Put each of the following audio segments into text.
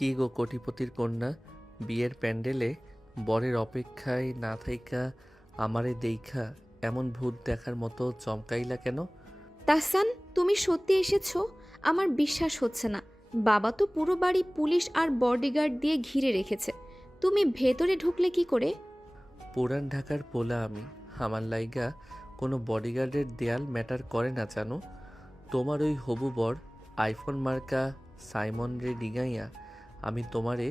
কি গো কোটিপতির কন্যা, বিয়ের প্যান্ডেলে বরের অপেক্ষায় না থাইকা আমারে দেইখা এমন ভূত দেখার মতো চমকাইলা কেন? তাহসান, তুমি সত্যি এসেছো? আমার বিশ্বাস হচ্ছে না। বাবা তো পুরো বাড়ি পুলিশ আর বডিগার্ড দিয়ে ঘিরে রেখেছে। তুমি ভেতরে ঢুকলে কি করে? পুরান ঢাকার পোলা আমি, আমার লাইগা কোনো বডিগার্ডের দেয়াল ম্যাটার করে না জানো। তোমার ওই হবু বর আইফোন মার্কা সাইমন রে ডিগাইয়া আমি তোমারে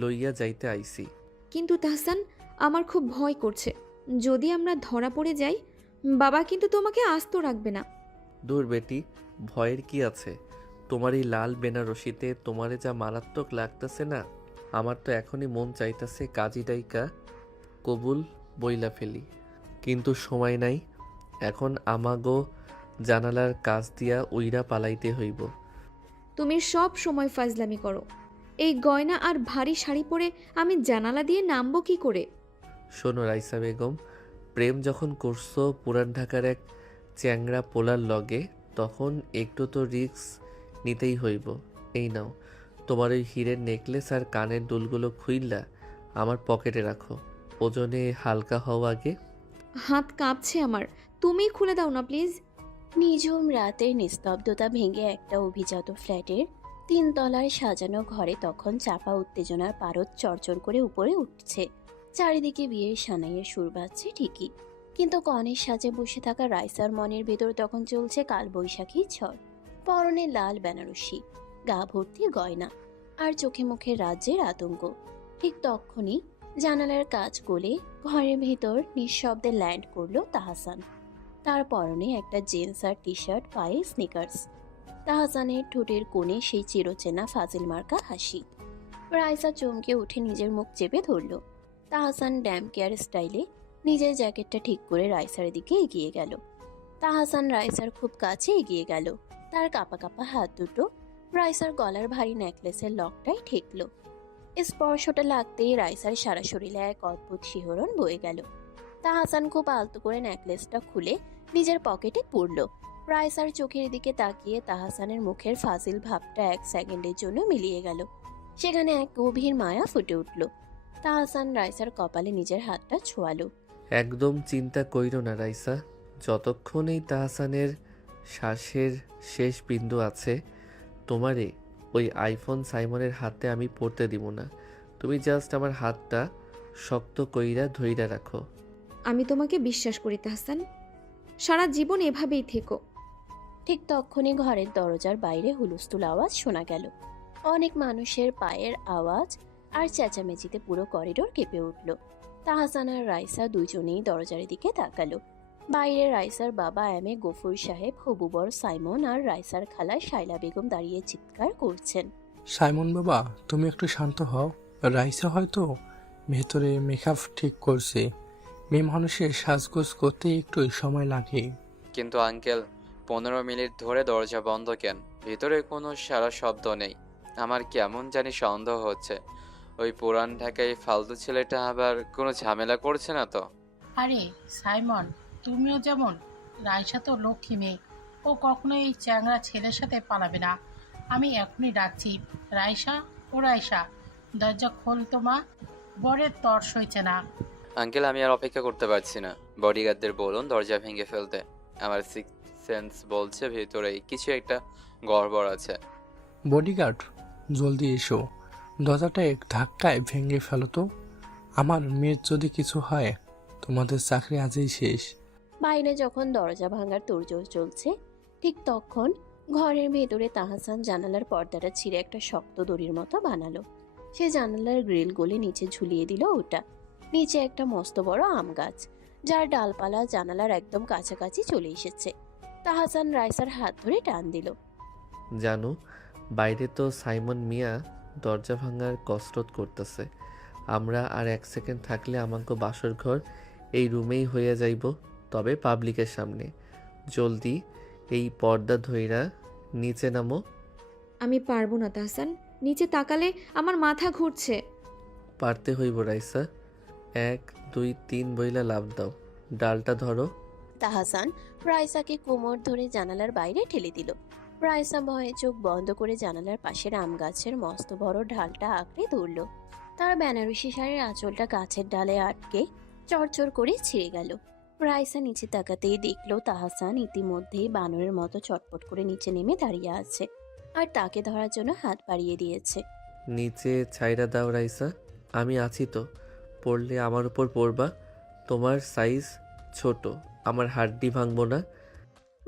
লইয়া যাইতে আইছি। কিন্তু তাহসান, আমার খুব ভয় করছে। যদি আমরা ধরা পড়ে যাই, বাবা কিন্তু তোমাকে আস্ত রাখবে না। দূর বেটি, ভয়ের কি আছে? তোমার এই লাল বেনারসিতে তোমারে যা মারাত্মক লাগতেছে না, আমার তো এখনই মন চাইতেছে কাজী ডাইকা কবুল বইলা ফেলি। কিন্তু সময় নাই, এখন আমাগো জানালার কাছ দিয়া উইরা পালাইতে হইব। তুমি সব সময় ফাজলামি করো। এই গয়না আর ভারী শাড়ি পরে আমি জানালা দিয়ে নামবো কি করে? শোনো রাইসা বেগম, প্রেম যখন করছো পুরান ঢাকার এক চ্যাংড়া পোলার লগে, তখন একটু তো রিস্ক নিতেই হইব। এই নাও, তোমার ওই হীরের নেকলেস আর কানের দুলগুলো খুইল্লা আমার পকেটে রাখো, ওজনে হালকা হও আগে। হাত কাঁপছে আমার, তুমিই খুলে দাও না প্লিজ। নিঝুম রাতের নিস্তব্ধতা ভেঙে একটা অভিজাত ফ্ল্যাটের 3 তলায় সাজানো ঘরে তখন চাপা উত্তেজনার পারদ চড়চড় করে উপরে উঠছে। চারিদিকে বিয়ের সানাইয়ের সুর বাজছে ঠিকই, কিন্তু কনের সাজে বসে থাকা রাইসার মনের ভেতর তখন চলছে কালবৈশাখী ঝড়। পরনে লাল বেনারসি, গা ভর্তি গয়না, আর চোখে মুখে রাজ্যের আতঙ্ক। ঠিক তখনই জানালার কাজ গলে ঘরের ভেতর নিঃশব্দে ল্যান্ড করলো তাহসান। তার পরনে একটা জিন্স আর টি শার্ট, পায়ে স্নিকার্স। তাহসানের ঠোঁটের কোণে সেই চিরচেনা ফাজিল মার্কা হাসি। রাইসা চমকে উঠে নিজের মুখ চেপে ধরল। তাহসান ড্যাম কেয়ার স্টাইলে নিজের জ্যাকেটটা ঠিক করে রাইসার দিকে এগিয়ে গেল। তাহসান রাইসার খুব কাছে এগিয়ে গেল। তার কাঁপা কাঁপা হাত দুটো রাইসার গলার ভারী নেকলেসের লকটাই ঠেকল। স্পর্শটা লাগতেই রাইসার সারা শরীরে এক অদ্ভুত শিহরণ বয়ে গেল। তাহসান খুব আলতো করে নেকলেসটা খুলে নিজের পকেটে পুরল। রাইসার চোখের দিকে তাকিয়ে তাহসানের মুখের ফাজিল ভাবটা 1 সেকেন্ডের জন্য মিলিয়ে গেল। সেখানে এক গভীর মায়া ফুটে উঠল। তাহসান রাইসার কপালে নিজের হাতটা ছোঁয়ালো। একদম চিন্তা কইরো না রাইসা, যতক্ষণ এই তাহসানের শ্বাসের শেষ বিন্দু আছে, তোমারে ওই আইফোন সাইমনের হাতে আমি পড়তে দিব না। তুমি জাস্ট আমার হাতটা শক্ত কইরা ধইরা রাখো। আমি তোমাকে বিশ্বাস করি তাহসান, সারা জীবন এভাবেই থেকো। ঠিক তখনই ঘরের দরজার বাইরে হুলস্থুল আওয়াজ শোনা গেল। অনেক মানুষের পায়ের আওয়াজ আর চেঁচামেচিতে পুরো করিডোর কেঁপে উঠল। তাহসান আর রাইসা দুজনেই দরজার দিকে তাকালো। বাইরে রাইসার বাবা এম এ গফুর সাহেব, হবুবর সাইমন আর রাইসার খালা শাইলা বেগম দাঁড়িয়ে চিৎকার করছেন। সাইমন বাবা, তুমি একটু শান্ত হও। রাইসা হয়তো ভেতরে মেকআপ ঠিক করছে। মেয়ে মানুষের সাজগোজ করতে একটু সময় লাগে। কিন্তু আঙ্কেল, 15 মিনিট ধরে দরজা বন্ধ কেন? ভিতরে কোনো সারা শব্দ নেই। আমার কেমন জানি সন্দেহ হচ্ছে ওই পুরান ঢাকায় ফালতু ছেলেটা আবার কোনো ঝামেলা করছে না তো? আরে সাইমন, তুমিও যেমন, রাইসা তো লক্ষ্মী মেয়ে, ও কখনো এই চ্যাংড়া ছেলের সাথে পালাবে না। আমি এখনই ডাকছি। রাইসা, ও রাইসা, দরজা খোল তো মা, বরের তর সইছে না। আঙ্কেল, আমি আর অপেক্ষা করতে পারছি না। বডিগার্ডদের বলুন দরজা ভেঙে ফেলতে। আমার সিক্স সেন্স বলছে ভেতরেই কিছু একটা গড়বড় আছে। বডিগার্ড, জলদি এসো। দরজাটা এক ধাক্কায় ভেঙে ফেলো তো। আমার মেয়ের যদি কিছু হয়, তোমাদের চাকরি আজই শেষ। বাইরে যখন দরজা ভাঙার তোড়জোড় চলছে, ঠিক তখন ঘরের ভেতরে তাহসান জানালার পর্দাটা ছিঁড়ে একটা শক্ত দড়ির মতো বানালো। সে জানালার গ্রিল গলে নিচে ঝুলিয়ে দিল ওটা। নিচে একটা মস্ত বড় আম গাছ, যার ডালপালা জানালার একদম কাছাকাছি চলে এসেছে। তাহসান রাইসার হাত ধরে টান দিল। জানো, বাইরে তো সাইমন মিয়া দরজা ভাঙার কসরত করতেছে। আমরা আর 1 সেকেন্ড থাকলে আমাকে বাসর ঘর এই রুমেই হইয়া যাইব, তবে পাবলিকের সামনে। জলদি এই পর্দা ধইরা নিচে নামো। আমি পারবো না তাহসান, নিচে তাকালে আমার মাথা ঘুরছে। পারতে হইব রাইসা। 1 2 3 বইলা লাভ দাও, ডালটা ধরো। তাহসান রাইসাকে কোমর ধরে জানালার বাইরে ঠেলে দিল। রাইসা ভয়ে চোখ বন্ধ করে জানালার পাশের আম গাছের মস্ত বড় ঢালটা আঁকড়ে ধরল। তার বেনারসি শাড়ির আঁচলটা গাছের ডালে আটকে চড়চড় করে ছিঁড়ে গেল। রাইসা নিচে তাকাতেই দেখল তাহসান ইতিমধ্যেই বানরের মতো চটপট করে নিচে নেমে দাঁড়িয়ে আছে আর তাকে ধরার জন্য হাত বাড়িয়ে দিয়েছে। নিচে ছাইরা দাও রাইসা, আমি আছি তো। পড়লে আমার উপর পড়বা। তোমার সাইজ ছোট, আমার হাড্ডি ভাঙবো না।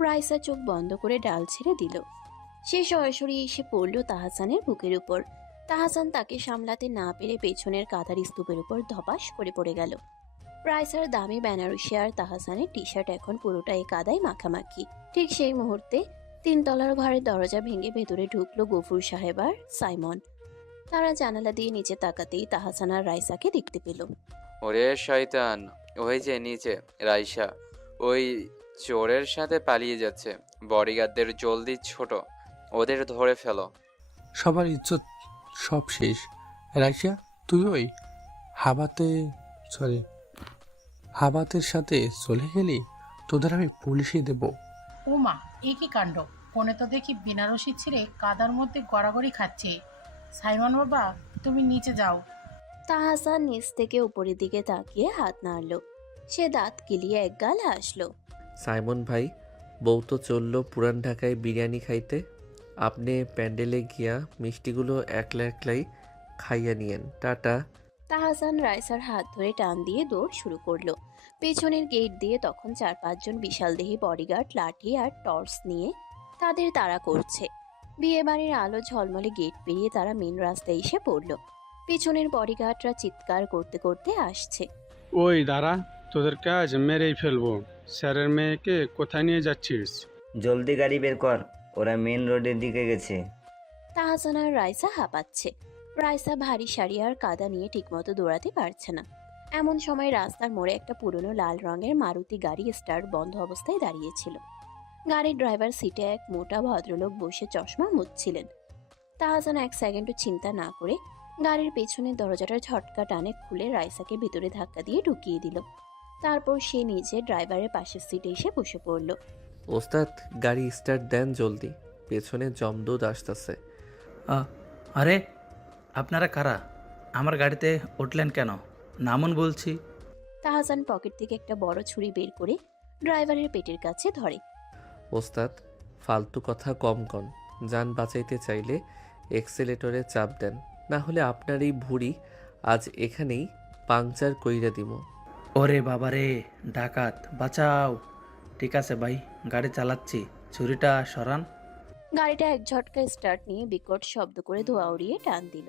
রাইসা চোখ বন্ধ করে ডাল ছেড়ে দিল। সে সরাসরি এসে পড়ল তাহসানের বুকের উপর। তাহসান তাকে সামলাতে না পেরে পেছনের কাঁথার স্তূপের উপর ধপাস করে পড়ে গেল। রাইসার দামি বেনারসি আর তাহসানের টি শার্ট এখন পুরোটাই কাদায় মাখামাখি। ঠিক সেই মুহূর্তে 3 তলার ঘরের দরজা ভেঙে ভেতরে ঢুকলো গফুর সাহেব আর সাইমন। তারা জানালা দিয়ে নিচে তাকাতেই তাহসান আর রাইসাকে দেখতে পেল। ওরে শয়তান, ওই যে নিচে রাইসা ওই চোরের সাথে পালিয়ে যাচ্ছে। বডিগার্ডদের জলদি ছোট, ওদের ধরে ফেলো। সবার ইজ্জত সব শেষ। রাইসা, তুই ওই হাবাতের সাথে চলে গেলি? তোদের আমি পুলিশে দেব। ও মা, এ কি কাণ্ড! কোণে তো দেখি বেনারসি ছিঁড়ে কাদার মধ্যে গড়াগড়ি খাচ্ছে। সাইমন বাবা, তুমি নিচে যাও। তাহসান নিচ থেকে উপরের দিকে তাকিয়ে হাত নাড়ল। সে দাঁত কিলিয়ে একগাল হাসল। সাইমন ভাই, বউ তো চললো পুরান ঢাকায় বিরিয়ানি খাইতে। আপনি প্যান্ডেলে গিয়া মিষ্টিগুলো একলা একলাই খাইয়া নিয়েন। টাটা। তাহসান রাইসার হাত ধরে টান দিয়ে দৌড় শুরু করলো। পেছনের গেট দিয়ে তখন 4-5 জন বিশালদেহী বডিগার্ড লাঠি আর টর্চ নিয়ে তাদের তাড়া করছে। বিয়ে বাড়ির আলো ঝলমলে গেট পেরিয়ে তারা মেন রাস্তায় এসে পড়ল। পেছনের বডিগার্ডরা চিৎকার করতে করতে আসছে। ওই দাঁড়া, তোদের কাজ মেরেই ফেলবো। স্যারের মেয়েকে কোথায় নিয়ে যাচ্ছিস? জলদি গাড়ি বের কর, ওরা মেন রোডের দিকে গেছে। তাহসান আর রাইসা হাঁপাচ্ছে। রাইসা ভারী শাড়ি আর কাদা নিয়ে ঠিকমতো দৌড়াতে পারছে না। এমন সময় রাস্তার মোড়ে একটা পুরনো লাল রঙের মারুতি গাড়ি স্টার্ট বন্ধ অবস্থায় দাঁড়িয়েছিল। গাড়ির ড্রাইভার সিটে এক মোটা ভদ্রলোক বসে চশমা মুছছিলেন। তাহসান 1 সেকেন্ডও চিন্তা না করে গাড়ির পেছনের দরজাটা ঝটকা টানে খুলে রাইসাকে ভিতরে ধাক্কা দিয়ে ঢুকিয়ে দিল। তারপর সে নিজে ড্রাইভারের পাশের সিটে এসে বসে পড়ল। ওস্তাদ, গাড়ি স্টার্ট দেন জলদি, পেছনে জমদুদ আসতেছে। আরে আপনারা কারা? আমার গাড়িতে উঠলেন কেন? নামুন বলছি। তাহসান পকেট থেকে একটা বড় ছুরি বের করে ড্রাইভারের পেটের কাছে ধরে। ওস্তাদ, ফালতু কথা কম কন। যান বাঁচাইতে চাইলে এক্সেলেটরে চাপ দেন, না হলে আপনার এই ভুঁড়ি আজ এখানেই পাংচার কইরা দিব। ওরে বাবারে, ডাকাত বাঁচাও! ঠিক আছে ভাই, গাড়ি চালাচ্ছি, ছুরিটা সরান। গাড়িটা এক ঝটকা স্টার্ট নিয়ে বিকট শব্দ করে ধোঁয়া উড়িয়ে টান দিল।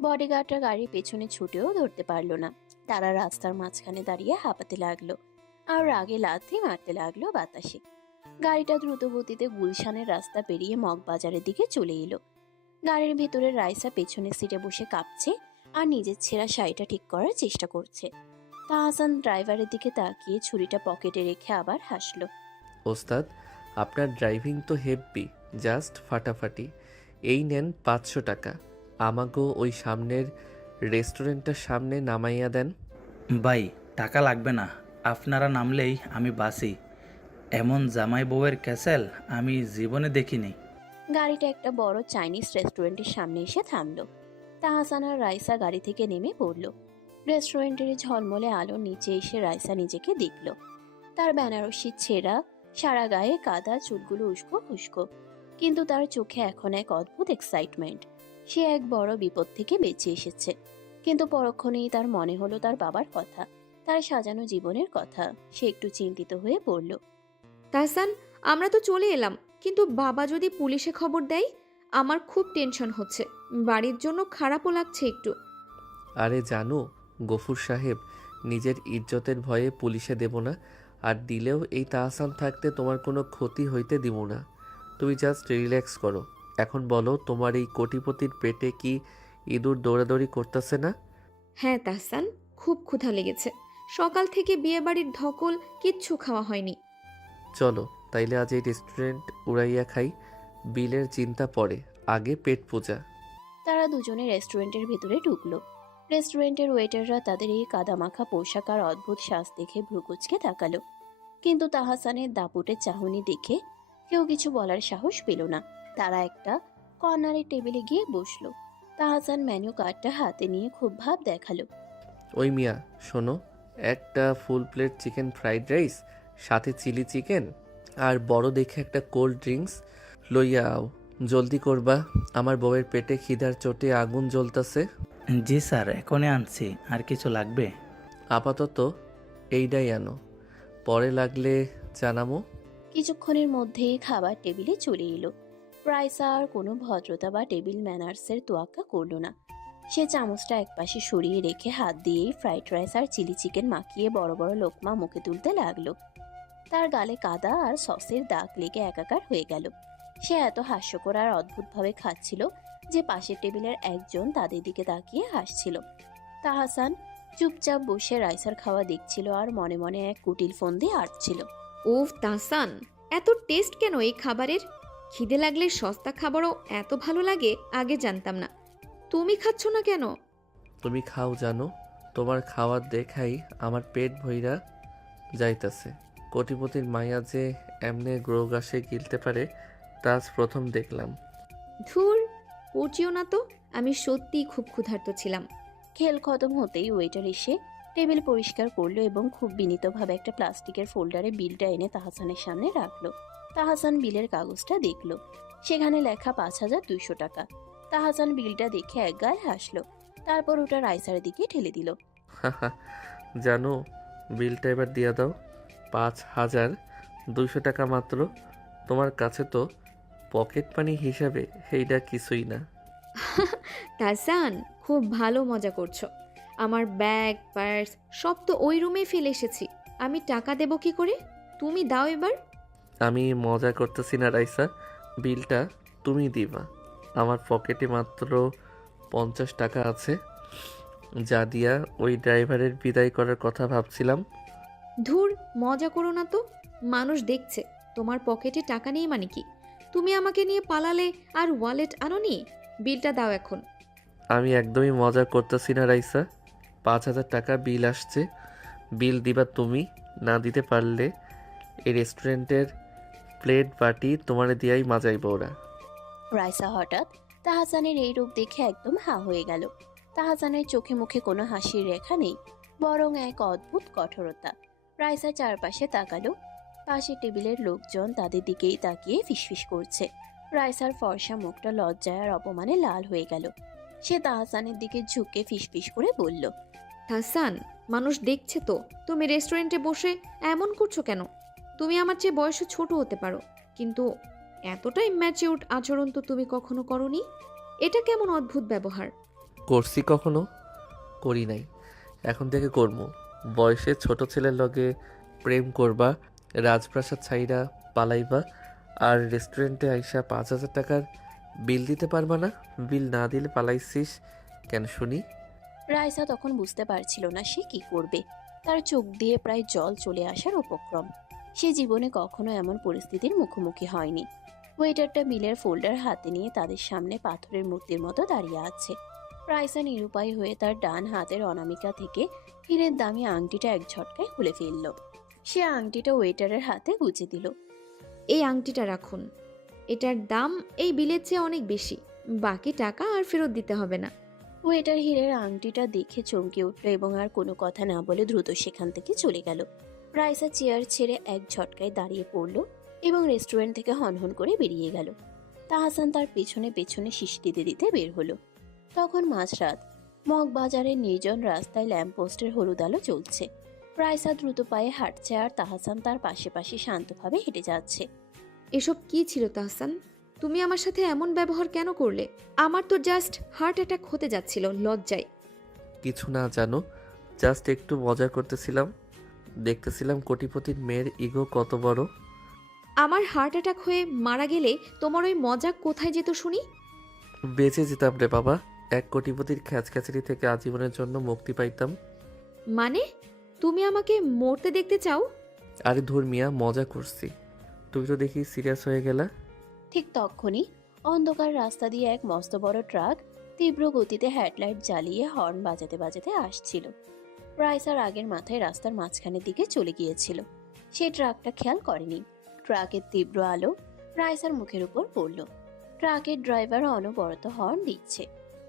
বডিগার্ডরা গাড়ির পেছনে ছুটেও ধরতে পারল না। তারা রাস্তার মাঝখানে দাঁড়িয়ে হাঁপাতে লাগলো আর রাগে লাথি মারতে লাগলো বাতাসে। গাড়িটা দ্রুত গতিতে গুলশানের রাস্তা পেরিয়ে মগবাজারের দিকে চলে এলো। গাড়ির ভেতরে রাইসা পেছনের সিটে বসে কাঁপছে আর নিজের ছেঁড়া শাড়িটা ঠিক করার চেষ্টা করছে। তাহসান ড্রাইভারের দিকে তাকিয়ে ছুরিটা পকেটে রেখে আবার হাসলো। ওস্তাদ, আপনার ড্রাইভিং তো হেব্বি, জাস্ট ফাটাফাটি। এই নেন 500 টাকা, আমাগো ওই সামনের রেস্টুরেন্টের সামনে নামাইয়া দেন। ভাই, টাকা লাগবে না, আপনারা নামলেই আমি বাসি। এমন জামাই বউয়ের ক্যাসেল আমি জীবনে দেখিনি। গাড়িটা একটা বড় চাইনিজ রেস্টুরেন্টের সামনে এসে থামলো। তাহসান আর রাইসা গাড়ি থেকে নেমে পড়ল। রেস্টুরেন্টের ঝলমলে আলোর নিচে এসে রাইসা নিজেকে দেখল। তার বেনারসি ছেঁড়া, সারা গায়ে কাদা, চুলগুলো উস্কো খুস্কো, কিন্তু তার চোখে এখন এক অদ্ভুত এক্সাইটমেন্ট। সে এক বড় বিপদ থেকে বেঁচে এসেছে। কিন্তু পরক্ষণেই তার মনে হলো তার বাবার কথা, তার সাজানো জীবনের কথা। সে একটু চিন্তিত হয়ে পড়ল। তাহসান, আমরা তো চলে এলাম, কিন্তু বাবা যদি পুলিশে খবর দেয়? আমার খুব টেনশন হচ্ছে, বাড়ির জন্য খারাপও লাগছে একটু। আরে জানো গফুর সাহেব, নিজের ইজ্জতের ভয়ে পুলিশে দেব না, আর দিলেও এই তাহসান থাকতে তোমার কোনো ক্ষতি হইতে দিব না। তুমি জাস্ট রিল্যাক্স করো। এখন বলো, তোমার এই কোটিপতির পেটে কি ইঁদুর দৌড়াদৌড়ি করতেছে না? হ্যাঁ তাহসান, খুব ক্ষুধা লেগেছে। সকাল থেকে বিয়ে বাড়ির ধকল, কিচ্ছু খাওয়া হয়নি। চলো তাইলে আজ এই রেস্টুরেন্ট উড়াইয়া খাই, বিলের চিন্তা পরে, আগে পেট পূজা। তারা দুজনে রেস্টুরেন্টের ভিতরে ঢুকলো। রেস্টুরেন্টের ওয়েটাররা তাদের এই কাদামাখা পোশাক আর অদ্ভুত সাজ দেখে ভ্রুকুচকে তাকালো, কিন্তু তাহসানের দাপুটে চাহনি দেখে কেউ কিছু বলার সাহস পেল না। তারা একটা কর্নারের টেবিলে গিয়ে বসলো। তাহসান মেনু কার্ডটা হাতে নিয়ে খুব ভাব দেখালো। ওই মিয়া শোনো, একটা full plate chicken fried rice, সাথে চিলি চিকেন, আর বড় দেখে একটা কোল্ড ড্রিঙ্কস লইয়া আও। জলদি করবা, আমার বউয়ের পেটে খিদার চোটে আগুন জ্বলতাছে। জি স্যার, এখনই আনছি। আর কিছু লাগবে? আপাতত এইটাই আনো, পরে লাগলে জানামো। কিছুক্ষণের মধ্যেই খাবার টেবিলে চলে এলো। রাইসা আর কোনো ভদ্রতা বা টেবিল ম্যানার্সের তোয়াক্কা করলো না। সে চামচটা একপাশে সরিয়ে রেখে হাত দিয়েই ফ্রাইড রাইস আর চিলি চিকেন মাখিয়ে বড় বড় লোকমা মুখে তুলতে লাগলো। তার গালে কাদা আর সসের দাগ লেগে একাকার হয়ে গেল। সে এত হাস্যকর আর অদ্ভুতভাবে খাচ্ছিল যে পাশের টেবিলের একজন তাদের দিকে তাকিয়ে হাসছিল। তাহসান চুপচাপ বসে রাইসার খাওয়া দেখছিল আর মনে মনে এক কুটিল ফন্দি আঁটছিল। ওফ তাহসান, এত টেস্ট কেন এই খাবারের? খিদে লাগলে সস্তা খাবারও এত ভালো লাগে, আগে জানতাম না। তুমি খাচ্ছ না কেন? তুমি খাও জানো, তোমার খাওয়ার দেখাই আমার পেট ভইরা যাইতাছে। কোটিপতির মাইয়া যে এমনে গ্রো গাছে গিলতে পারে তা আজ প্রথম দেখলাম। ধুর, পচিও না তো, আমি সত্যিই খুব ক্ষুধার্ত ছিলাম। খেল খতম হতেই ওয়েটার এসে টেবিল পরিষ্কার করলো এবং খুব বিনীতভাবে একটা প্লাস্টিকের ফোল্ডারে বিলটা এনে তাহসানের সামনে রাখলো। তাহসান বিলের কাগজটা দেখলো, সেখানে লেখা 5,200 টাকা। তাহসান বিলটা দেখে একগাল হাসলো, তারপর ওটা রাইসার দিকে ঠেলে দিল। জানো, বিলটা এবার দিয়ে দাও। 5,200 টাকা মাত্র। তোমার কাছে তো পকেট মানি হিসাবে এইটা কিছুই না। তাহসান, খুব ভালো মজা করছো। আমার ব্যাগ পার্স সব তো ওই রুমে ফেলে এসেছি, আমি টাকা দেবো কি করে? তুমি দাও এবার। আমি মজা করতেছি না রাইসা, বিলটা তুমি দিবা। আমার পকেটে মাত্র 50 টাকা আছে, যা দিয়া ওই ড্রাইভারের বিদায় করার কথা ভাবছিলাম। ধুর, মজা করো না তো, মানুষ দেখছে। তোমার পকেটে টাকা নেই মানে কি? তুমি আমাকে নিয়ে পালালে আর ওয়ালেট আনোনি? বিলটা দাও এখন। আমি একদমই মজা করতেছি না রাইসা, 5,000 টাকা বিল আসছে। বিল দিবা তুমি, না দিতে পারলে এই রেস্টুরেন্টের প্লেট বাটি তোমার দিয়াই মাজাইব ওরা। রাইসা হঠাৎ তাহসানের এই রূপ দেখে একদম হা হয়ে গেল। তাহসানের চোখে মুখে কোনো হাসির রেখা নেই, বরং এক অদ্ভুত কঠোরতা। রাইসা চারপাশে তাকালো, পাশের টেবিলের লোকজন তাদের দিকেই তাকিয়ে ফিসফিস করছে। রাইসার ফর্সা মুখটা লজ্জায় আর অপমানে লাল হয়ে গেল। সে তাহসানের দিকে ঝুঁকে ফিসফিস করে বলল, তাহসান, মানুষ দেখছে তো, তুমি রেস্টুরেন্টে বসে এমন করছো কেন? তুমি আমার চেয়ে বয়সে ছোট হতে পারো, কিন্তু এতটা ইম্যাচিউরড আচরণ তো তুমি কখনো করনি। এটা কেমন অদ্ভুত ব্যবহার? করছি কখনো? করি নাই, এখন থেকে করবো। বয়সে ছোট ছেলের লগে প্রেম করবা, রাজপ্রাসাদ ছাইরা পালাইবা, আর রেস্টুরেন্টে আইসা 5,000 টাকার বিল দিতে পারবা না? বিল না দিলে পালাইছিস কেন শুনি? রাইসা তখন বুঝতে পারছিল না সে কি করবে। তার চোখ দিয়ে প্রায় জল চলে আসার উপক্রম। সে জীবনে কখনো এমন পরিস্থিতির মুখোমুখি হয়নি। ওয়েটারটা বিলের ফোল্ডার হাতে নিয়ে তাদের সামনে পাথরের মূর্তির মতো দাঁড়িয়ে আছে। রাইসা নিরুপায় হয়ে তার ডান হাতের অনামিকা থেকে হীরের দামি আংটিটা এক ঝটকায় খুলে ফেলল। সে আংটিটা ওয়েটারের হাতে গুজে দিল। এই আংটিটা রাখুন, এটার দাম এই বিলের চেয়ে অনেক বেশি। বাকি টাকা আর ফেরত দিতে হবে না। ওয়েটার হীরের আংটিটা দেখে চমকে উঠল এবং আর কোনো কথা না বলে দ্রুত সেখান থেকে চলে গেল। রাইসা চেয়ার ছেড়ে এক ঝটকায় দাঁড়িয়ে পড়ল এবং রেস্টুরেন্ট থেকে হনহন করে বেরিয়ে গেল। তাহসান তার পেছনে পেছনে শিস দিতে দিতে বের হলো। তখন মাঝরাত, মগবাজারের নির্জন রাস্তায় ল্যাম্পপোস্টের হলুদ আলো জ্বলছে। রাইসা দ্রুত পায়ে হাঁটছে আর তাহসান তার পাশে পাশে শান্তভাবে হেঁটে যাচ্ছে। এসব কি ছিল তাহসান? তুমি আমার সাথে এমন ব্যবহার কেন করলে? আমার তো জাস্ট হার্ট অ্যাটাক হতে যাচ্ছিল লজ্জায়। কিছু না জানো, জাস্ট একটু মজা করতেছিলাম। দেখতেছিলাম কোটিপতির মেয়ের ইগো কত বড়। আমার হার্ট অ্যাটাক হয়ে মারা গেলে তোমার ওই মজা কোথায় যেত শুনি? বেঁচে যেতাম রে বাবা, এক কোটিপতির খ্যাচখ্যাচেরি থেকে আজীবনের জন্য মুক্তি পাইতাম। মানে তুমি আমাকে মরতে দেখতে চাও? আরে ধুর মিয়া, মজা করছি, তুমি তো দেখি সিরিয়াস হয়ে গেলা। ঠিক তখনই অন্ধকার রাস্তা দিয়ে এক মস্ত বড় ট্রাক তীব্র গতিতে হেডলাইট জ্বালিয়ে হর্ন বাজাতে বাজাতে আসছিল। রাইসার আগের মাথায় রাস্তার মাঝখানের দিকে চলে গিয়েছিল। সে ট্রাকটা খেয়াল করেনি। ট্রাকের তীব্র আলো রাইসার মুখের উপর পড়ল। ট্রাকের ড্রাইভার অনবরত হর্ন দিচ্ছে।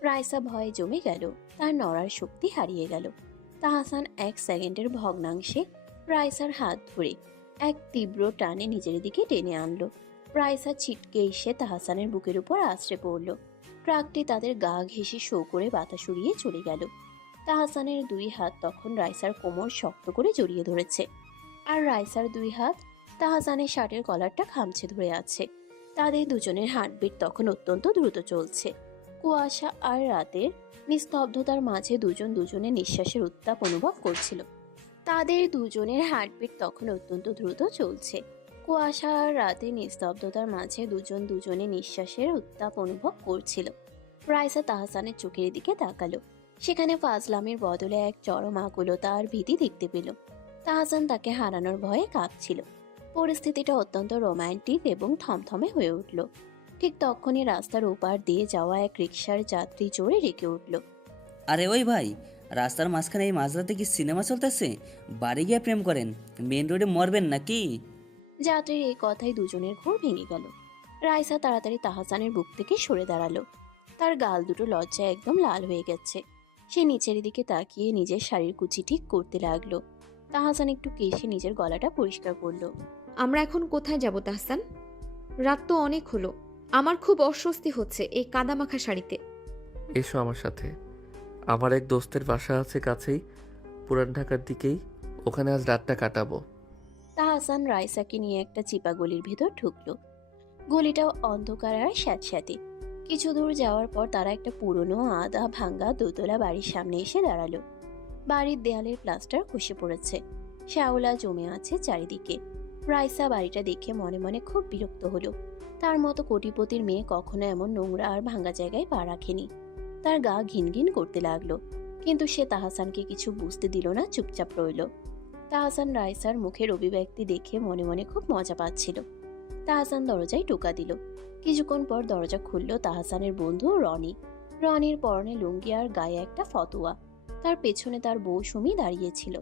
রাইসা ভয়ে জমে গেল, তার নড়ার শক্তি হারিয়ে গেল। তাহসান 1 সেকেন্ডের ভগ্নাংশে রাইসার হাত ধরে এক তীব্র টানে নিজের দিকে টেনে আনলো। রাইসা ছিটকে এসে তাহসানের বুকের উপর আছড়ে পড়ল। ট্রাকটি তাদের গা ঘেঁষে শো করে বাতাস উড়িয়ে চলে গেল। তাহসানের 2 হাত তখন রাইসার কোমর শক্ত করে জড়িয়ে ধরেছে, আর রাইসার 2 হাত তাহসানের শার্টের কলারটা খামচে ধরে আছে। তাদের দুজনের হার্টবিট তখন অত্যন্ত দ্রুত চলছে। কুয়াশা আর রাতের নিস্তব্ধতার মাঝে দুজন দুজনের নিঃশ্বাসের উত্তাপ অনুভব করছিল। তাদের দুজনের হার্টবিট তখন অত্যন্ত দ্রুত চলছে। কুয়াশা আর রাতের নিস্তব্ধতার মাঝে দুজন দুজনের নিঃশ্বাসের উত্তাপ অনুভব করছিল। রাইসা তাহসানের চোখের দিকে তাকালো। সেখানে ফাজলামের বদলে এক চরম আকুলতা আর ভীতি দেখতে পেল। তাহসান তাকে হারানোর ভয়ে কাঁপছিল। পরিস্থিতিটা অত্যন্ত রোমান্টিক এবং থমথমে হয়ে উঠল। ঠিক তখনই রাস্তার ওপার দিয়ে যাওয়া এক রিকশার যাত্রী জোরে রেগে উঠল। আরে ওই ভাই, রাস্তার মাঝখানে এই মাঝরাতে কি সিনেমা চলতেছে? বাড়ি গিয়ে প্রেম করেন, মেন রোডে মরবেন নাকি? যাত্রীর এই কথায় দুজনের ঘোর ভেঙে গেল। রাইসা তাড়াতাড়ি তাহসানের বুক থেকে সরে দাঁড়ালো। তার গাল দুটো লজ্জায় একদম লাল হয়ে গেছে। সে নিচের দিকে তাকিয়ে নিজের শাড়ির কুচি ঠিক করতে লাগলো। তাহসান একটু কেশে নিজের গলাটা পরিষ্কার করলো। আমরা এখন কোথায় যাব তাহসান? রাত তো অনেক হলো। আমার খুব অস্বস্তি হচ্ছে এই কাদামাখা শাড়িতে। এসো আমার সাথে। আমার এক দোস্তের বাসা আছে কাছেই, পুরান ঢাকার দিকেই। ওখানে আজ রাতটা কাটাবো। তাহসান রাইসাকে নিয়ে একটা চিপা গলির ভেতর ঢুকলো। গলিটাও অন্ধকার আর স্যাঁতস্যাঁতে। কিছু দূর যাওয়ার পর তারা একটা পুরনো আধা ভাঙ্গা দোতলা বাড়ির সামনে এসে দাঁড়ালো। বাড়ির দেয়ালের প্লাস্টার খসে পড়েছে, শ্যাওলা জমে আছে চারিদিকে। রাইসা বাড়িটা দেখে মনে মনে খুব বিরক্ত হলো। তার মতো কোটিপতির মেয়ে কখনো এমন নোংরা আর ভাঙ্গা জায়গায় পা রাখেনি। তার গা ঘিনঘিন করতে লাগলো, কিন্তু সে তাহসানকে কিছু বুঝতে দিল না, চুপচাপ রইল। তাহসান রাইসার মুখের অভিব্যক্তি দেখে মনে মনে খুব মজা পাচ্ছিল। তাহসান দরজায় টোকা দিল। কিছুক্ষণ পর দরজা খুলল তাহসানের বন্ধু রনি। রনির পরনে লুঙ্গি আর গায়ে একটা ফতোয়া। তার পেছনে তার বউ সুমি দাঁড়িয়েছিল।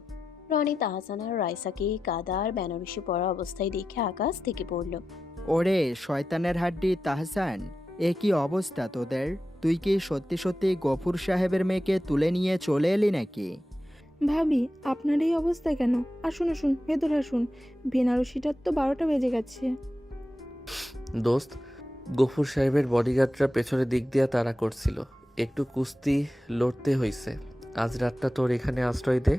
রনি তাহসান আর রাইসাকে কাদা আর বেনারসি পরা অবস্থায় দেখে আকাশ থেকে পড়ল। ওরে শয়তানের হাড্ডি তাহসান, এ কি অবস্থা তোদের? তুই কি সত্যি সত্যি গফুর সাহেবের মেয়েকে তুলে নিয়ে চলে এলি নাকি? ভাবি, আপনার এই অবস্থা কেন? আসুন আসুন, ভেতরে আসুন। বেনারসিটার তো 12টা বেজে গেছে। দোস্ত, গফুর সাহেবের বডিগার্ডরা পেছনের দিক দিয়ে তাড়া করছিল, একটু কুস্তি লড়তে হইছে। আজ রাতটা তোর এখানে আশ্রয় দে।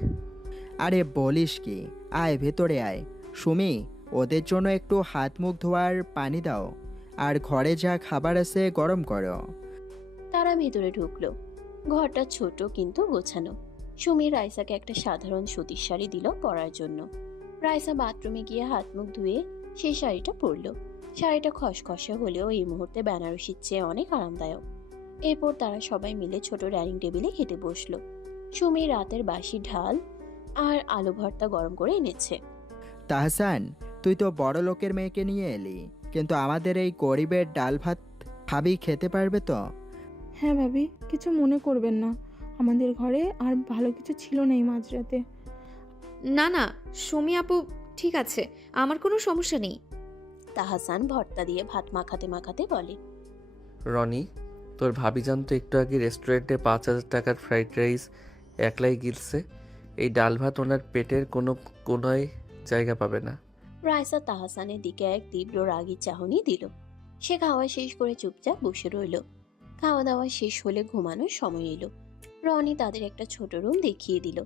আরে বলিস কি, আয় ভেতরে আয়। সুমি, ওদের জন্য একটু হাত মুখ ধোয়ার পানি দাও, আর ঘরে যা খাবার আছে গরম করো। তারা ভেতরে ঢুকলো। ঘরটা ছোট কিন্তু গোছানো। সুমি রাইসাকে একটা সাধারণ সুতির শাড়ি দিল পরার জন্য। রাইসা বাথরুমে গিয়ে হাত মুখ ধুয়ে সেই শাড়িটা পরলো। শাড়িটা খসখসে হলেও এই মুহূর্তে বেনারসির চেয়ে অনেক আরামদায়ক। এরপর তারা সবাই মিলে ছোট ডাইনিং টেবিলে খেতে বসলো। সুমি রাতের বাসি ঢাল আর আলু ভর্তা গরম করে এনেছে। তাহসান, তুই তো বড় লোকের মেয়েকে নিয়ে এলি, কিন্তু আমাদের এই গরিবের ডাল ভাত ভাবি খেতে পারবে তো? হ্যাঁ ভাবি, কিছু মনে করবেন না। আমাদের ঘরে আর ভালো কিছু ছিল না এই মাঝরাতে। না না সুমি আপু, ঠিক আছে, আমার কোনো সমস্যা নেই। তাহসান ভর্তা দিয়ে ভাত মাখাতে মাখাতে বলে। রনি, তোর ভাবি জানতো একটু আগে রেস্টুরেন্টে 5,000 টাকার ফ্রাইড রাইস একলাই গিলছে। এই ডাল ভাত ওনার পেটের কোনো কোনায় জায়গা পাবে না। রাইসা তাহসানের দিকে এক তীব্র রাগী চাহনি দিল। সে খাওয়া শেষ করে চুপচাপ বসে রইল। খাওয়া দাওয়া শেষ হলে ঘুমানোর সময় এলো। রনি তাদের একটা ছোট রুম দেখিয়ে দিল,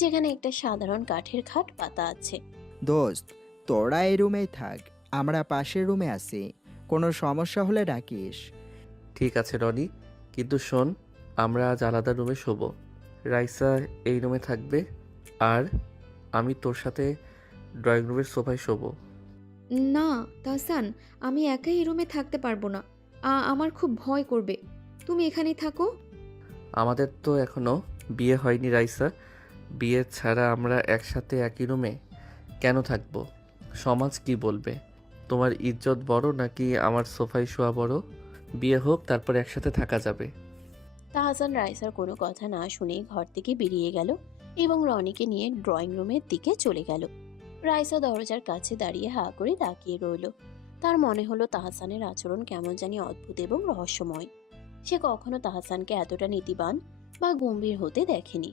যেখানে একটা সাধারণ কাঠের খাট পাতা আছে। দোস্ত, তোরা এই রুমেই থাক, আমরা পাশের রুমে আছি। কোনো সমস্যা হলে ডাকিস। ঠিক আছে রনি, কিন্তু শোন, আমরা আজ আলাদা রুমে শোবো। রাইসা এই রুমে থাকবে, আর আমি তোর সাথে ড্রয়িং রুমের সোফায় শোবো। না তাহসান, আমি একাই এই রুমে থাকতে পারবো না। আমার খুব ভয় করবে। তুমি এখানেই থাকো। আমাদের তো এখনো বিয়ে হয়নি রাইসা। বিয়ে ছাড়া আমরা একসাথে একই রুমে কেন থাকবো? সমাজ কি বলবে? তোমার ইজ্জত বড় নাকি আমার সোফায় শোয়া বড়? বিয়ে হোক, তারপর একসাথে থাকা যাবে। তাহসান রাইসার কোনো কথা না শুনেই ঘর থেকে বেরিয়ে গেল এবং রনিকে নিয়ে ড্রয়িং রুমের দিকে চলে গেল। রাইসা দরজার কাছে দাঁড়িয়ে হা করে তাকিয়ে রইল। তার মনে হলো তাহসানের আচরণ কেমন জানি অদ্ভুত এবং রহস্যময়। সে কখনো তাহসানকে এতটা নীতিবান বা গম্ভীর হতে দেখেনি।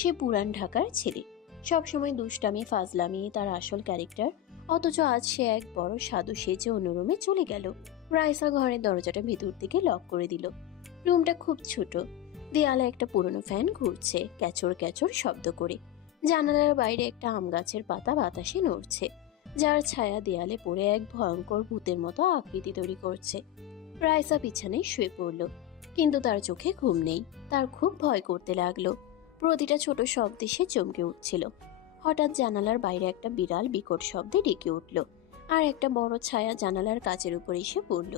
সে পুরান ঢাকার ছেলে, সবসময় দুষ্টামি ফাজলামি তার আসল ক্যারেক্টার, অথচ আজ সে এক বড় সাধু সেজে অন্য রুমে চলে গেল। রাইসা ঘরের দরজাটা ভেতর থেকে লক করে দিল। রুমটা খুব ছোট, দেয়ালে একটা পুরনো ফ্যান ঘুরছে ক্যাচর ক্যাচর শব্দ করে। জানালার বাইরে একটা আম গাছের পাতা বাতাসে নড়ছে, যার ছায়া দেয়ালে পড়ে এক ভয়ঙ্কর ভূতের মতো আকৃতি তৈরি করছে। রাইসা বিছানায় শুয়ে পড়ল, কিন্তু তার চোখে ঘুম নেই। তার খুব ভয় করতে লাগলো। প্রতিটা ছোট শব্দে সে চমকে উঠছিল। হঠাৎ জানালার বাইরে একটা বিড়াল বিকট শব্দে ডেকে উঠল, আর একটা বড় ছায়া জানালার কাচের উপর এসে পড়ল।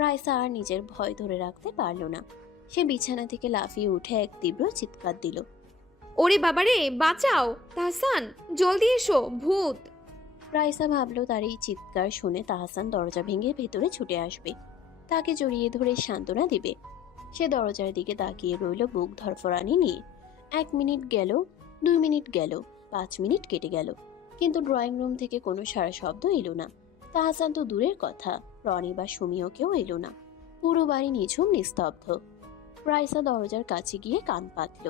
রাইসা আর নিজের ভয় ধরে রাখতে পারল না। সে বিছানা থেকে লাফিয়ে উঠে এক তীব্র চিৎকার দিল। ওরে বাবারে, বাঁচাও! তাহসান, জলদি এসো, ভূত! রাইসা ভাবলো তার এই চিৎকার শুনে তাহসান দরজা ভেঙে ভেতরে ছুটে আসবে, তাকে জড়িয়ে ধরে সান্ত্বনা দিবে। সে দরজার দিকে তাকিয়ে রইল বুক ধরফরানি নিয়ে। 1 মিনিট গেল, 2 মিনিট গেল, 5 মিনিট কেটে গেল, কিন্তু ড্রয়িং রুম থেকে কোনো সারা শব্দ এলো না। তাহসান তো দূরের কথা, রনি বা সুমিও কেউ এলো না। পুরো বাড়ি নিঝুম নিস্তব্ধ। রাইসা দরজার কাছে গিয়ে কান পাতল।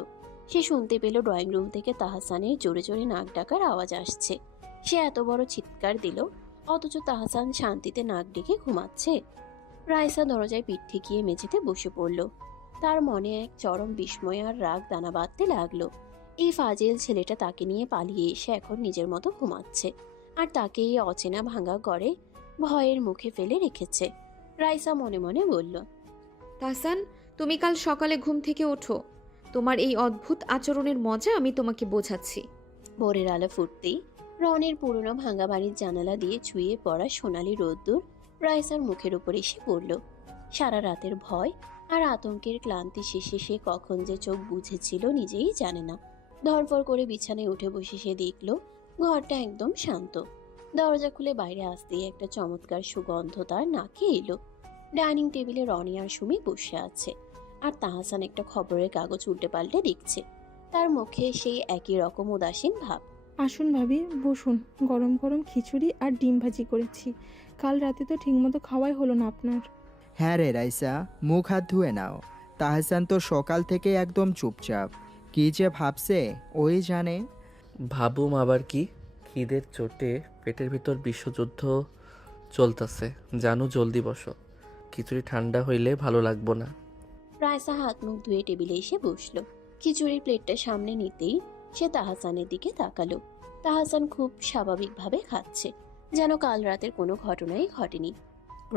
সে শুনতে পেল ড্রয়িং রুম থেকে তাহসানের জোরে জোরে নাক ডাকার আওয়াজ আসছে। সে এত বড় চিৎকার দিল, অথচ তাহসান শান্তিতে নাক ডেকে ঘুমাচ্ছে। রাইসা দরজায় পিঠ ঠেকিয়ে মেঝেতে বসে পড়ল। তার মনে এক চরম বিস্ময় আর রাগ দানা বাঁধতে লাগলো। এই ফাজিল ছেলেটা তাকে নিয়ে পালিয়ে এসে এখন নিজের মতো ঘুমাচ্ছে, আর তাকে এই অচেনা ভাঙা ঘরে ভয়ের মুখে ফেলে রেখেছে। রাইসা মনে মনে বলল, তাহসান, তুমি কাল সকালে ঘুম থেকে ওঠো। তোমার এই অদ্ভুত আচরণের মজা আমি তোমাকে বোঝাচ্ছি। ভোরের আলো ফুটতেই রনির পুরনো ভাঙা বাড়ির জানালা দিয়ে ছুঁয়ে পড়া সোনালি রোদ্দুর রাইসার মুখের উপর এসে পড়ল। সারা রাতের ভয় আর আতঙ্কের ক্লান্তি শেষে সে কখন যে চোখ বুঝেছিল নিজেই জানে না। ধরফর করে বিছানায় উঠে বসে সে দেখল ঘরটা একদম শান্ত। দরজা খুলে বাইরে আসতেই একটা চমৎকার সুগন্ধ তার নাকে এলো। ডাইনিং টেবিলে রনি আর সুমি বসে আছে, আর তাহসান একটা খবরের কাগজ উল্টে পাল্টে দেখছে। তার মুখে সেই একই রকম উদাসীন ভাব। আসুন ভাবি, বসুন। গরম গরম খিচুড়ি আর ডিম ভাজি করেছি। কাল রাতে তো ঠিকমতো খাওয়াই হলো না আপনার। হ্যাঁ রে রাইসা, মুখ হাত ধুয়ে নাও। তাহসান তো সকাল থেকে একদম চুপচাপ, কি যে ভাবছে ওই জানে। ভাবুম আবার কি, খিদের চোটে পেটের ভিতর বিশ্বযুদ্ধ চলতেছে। জানো, জলদি বসো, খিচুড়ি ঠান্ডা হইলে ভালো লাগবো না। রাইসা হাত মুখ ধুয়ে টেবিলে এসে বসলো। খিচুড়ির প্লেটটা সামনে নিতেই সে তাহসানের দিকে তাকালো। তাহসান খুব স্বাভাবিকভাবে খাচ্ছে, যেন কাল রাতের কোনো ঘটনাই ঘটেনি।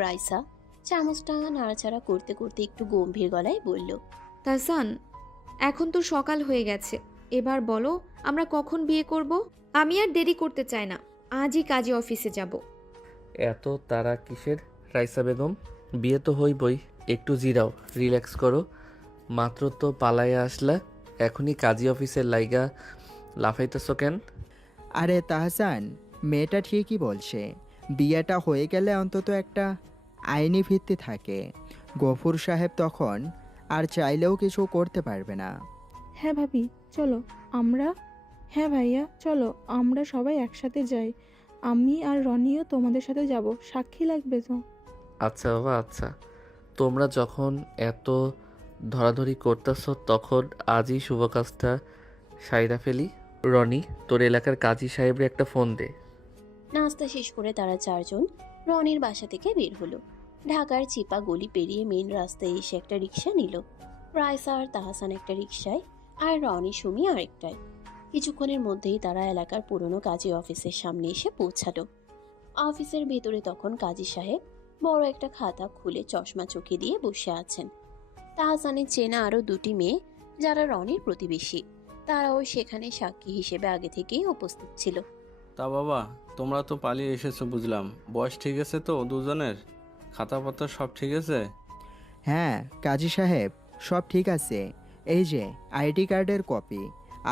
রাইসা চামচটা নাড়াচাড়া করতে করতে একটু গম্ভীর গলায় বলল, তাহসান, এখন তো সকাল হয়ে গেছে। এবার বলো, আমরা কখন বিয়ে করব? আমি আর দেরি করতে চাই না, আজই কাজী অফিসে যাব। এত তারা কিসের রাইসা বেগম? বিয়ে তো হইবই, একটু জিরাও, রিল্যাক্স করো। মাত্র তো পালাইয়া আসলা, এখনই কাজী অফিসের লাইগা লাফাইতেছো কেন? আরে তাহসান, মেয়েটা ঠিকই বলছে। বিয়েটা হয়ে গেলে অন্তত একটা আইনি ভিত্তি থাকে। গফুর সাহেব তখন আর চাইলেও কিছু করতে পারবে না। হ্যাঁ ভাবি, চলো আমরা হ্যাঁ ভাইয়া, চলো আমরা সবাই একসাথে যাই। আমি আর রনিও তোমাদের সাথে যাব, সাক্ষী লাগবে তো। আচ্ছা বাবা, আচ্ছা। তোমরা যখন এত ধরাধরি করতেছো, তখন আজই শুভ কাজটা সাইরা ফেলি। রনি, তোর এলাকার কাজী সাহেবের একটা ফোন দে। নাস্তা শেষ করে তারা চারজন রনির বাসা থেকে বের হলো। ঢাকার চিপা গলি পেরিয়ে মেন রাস্তায় এসে একটা রিক্সা নিল। রাইসা আর তাহসান একটা রিক্সায়, আর রনি সুমি আরেকটায়। কিছুক্ষণের মধ্যেই তারা এলাকার পুরনো কাজী অফিসের সামনে এসে পৌঁছালো। অফিসের ভেতরে তখন কাজী সাহেব বড় একটা খাতা খুলে চশমা চোখে দিয়ে বসে আছেন। তাহসানের চেনা আরো 2টি মেয়ে, যারা রনির প্রতিবেশী, তারাও সেখানে সাক্ষী হিসেবে আগে থেকেই উপস্থিত ছিল। তা বাবা, তোমরা তো পালিয়ে এসেছো বুঝলাম। বয়স ঠিক আছে তো দুজনের? খাতাপত্র সব ঠিক আছে? হ্যাঁ কাজী সাহেব, সব ঠিক আছে। এই যে আইডি কার্ডের কপি,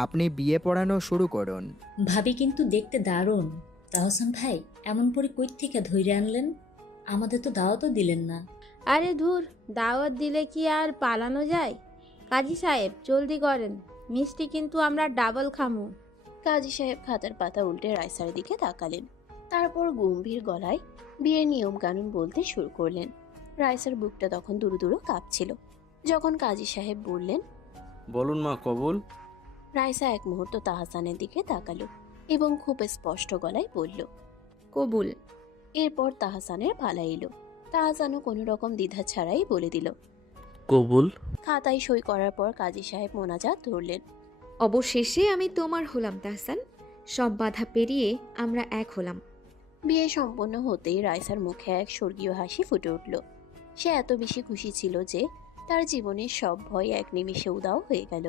আপনি বিয়ে পড়ানো শুরু করুন। ভাবি কিন্তু দেখতে দারুণ। তাহসান ভাই, এমন পরি কই থেকে ধইরে আনলেন? আমাদের তো দাওয়াতও দিলেন না। আরে ধুর, দাওয়াত দিলে কি আর পালানো যায়? কাজী সাহেব জলদি করেন, মিষ্টি কিন্তু আমরা ডাবল খামু। কাজী সাহেব খাতার পাতা উল্টে রাইসার দিকে তাকালেন। তারপর গম্ভীর গলায় বিয়ের নিয়ম কানুন বলতে শুরু করলেন। রাইসার বুকটা তখন দুরু দুরু কাঁপছিল। যখন কাজী সাহেব বললেন, বলুন মা কবুল। রাইসা এক মুহূর্ত তাহসানের দিকে তাকালো এবং খুব স্পষ্ট গলায় বলল, কবুল। এরপর তাহসানের পালা এলো। তাহসানও কোনো রকম দ্বিধা ছাড়াই বলে দিল। কবুল। খাতায় সই করার পর কাজী সাহেব মোনাজাত ধরলেন। অবশেষে আমি তোমার হলাম তাহসান, সব বাধা পেরিয়ে আমরা এক হলাম। বিয়ে সম্পন্ন হতেই রাইসার মুখে এক স্বর্গীয় হাসি ফুটে উঠল। সে এত বেশি খুশি ছিল যে তার জীবনের সব ভয় এক নিমিষে উধাও হয়ে গেল।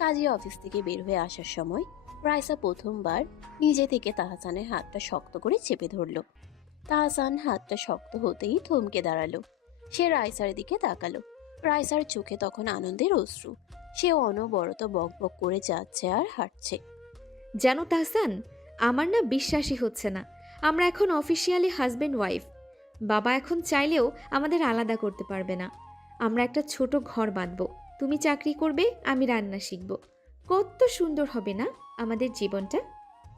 কাজী অফিস থেকে বের হয়ে আসার সময় রাইসা প্রথমবার নিজে থেকে তাহসানের হাতটা শক্ত করে চেপে ধরল। তাহসান হাতটা শক্ত হতেই থমকে দাঁড়ালো। সে রাইসার দিকে তাকালো। রাইসার চোখে তখন আনন্দের অশ্রু। সে অনবরত বকবক করে যাচ্ছে আর হাঁটছে। জানো তাহসান, আমার না বিশ্বাসই হচ্ছে না আমরা এখন অফিসিয়ালি হাজব্যান্ড ওয়াইফ। বাবা এখন চাইলেও আমাদের আলাদা করতে পারবে না। আমরা একটা ছোট ঘর বাঁধব, তুমি চাকরি করবে, আমি রান্না শিখব। কত সুন্দর হবে না আমাদের জীবনটা?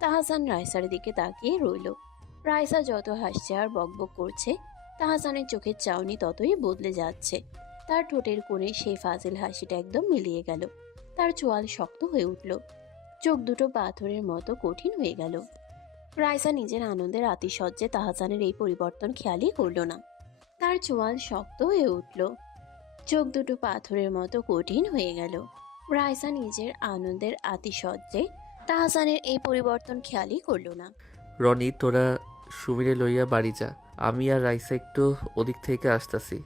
তাহসান রাইসার দিকে তাকিয়ে রইল। রাইসা যত হাসছে আর বকবক করছে, তাহসানের চোখের চাউনি ততই বদলে যাচ্ছে। তার ঠোঁটের কোণে সেই ফাজিল হাসিটা একদম মিলিয়ে গেল। তার চোয়াল শক্ত হয়ে উঠল, চোখ দুটো পাথরের মতো কঠিন হয়ে গেল। রাইসা নিজের আনন্দের আতিশয্যে তাহসানের এই পরিবর্তন খেয়ালই করল না। তার চোয়াল শক্ত হয়ে উঠল, চোখ দুটো পাথরের মতো কঠিন হয়ে গেল। রাইসা নিজের আনন্দের আতিশয্যে তাহসানের এই পরিবর্তন খেয়ালই করল না। রনি, তোরা সুমিরে লইয়া বাড়ি যা, আমি আর রাইসা একটু ওদিক থেকে আসতাছি।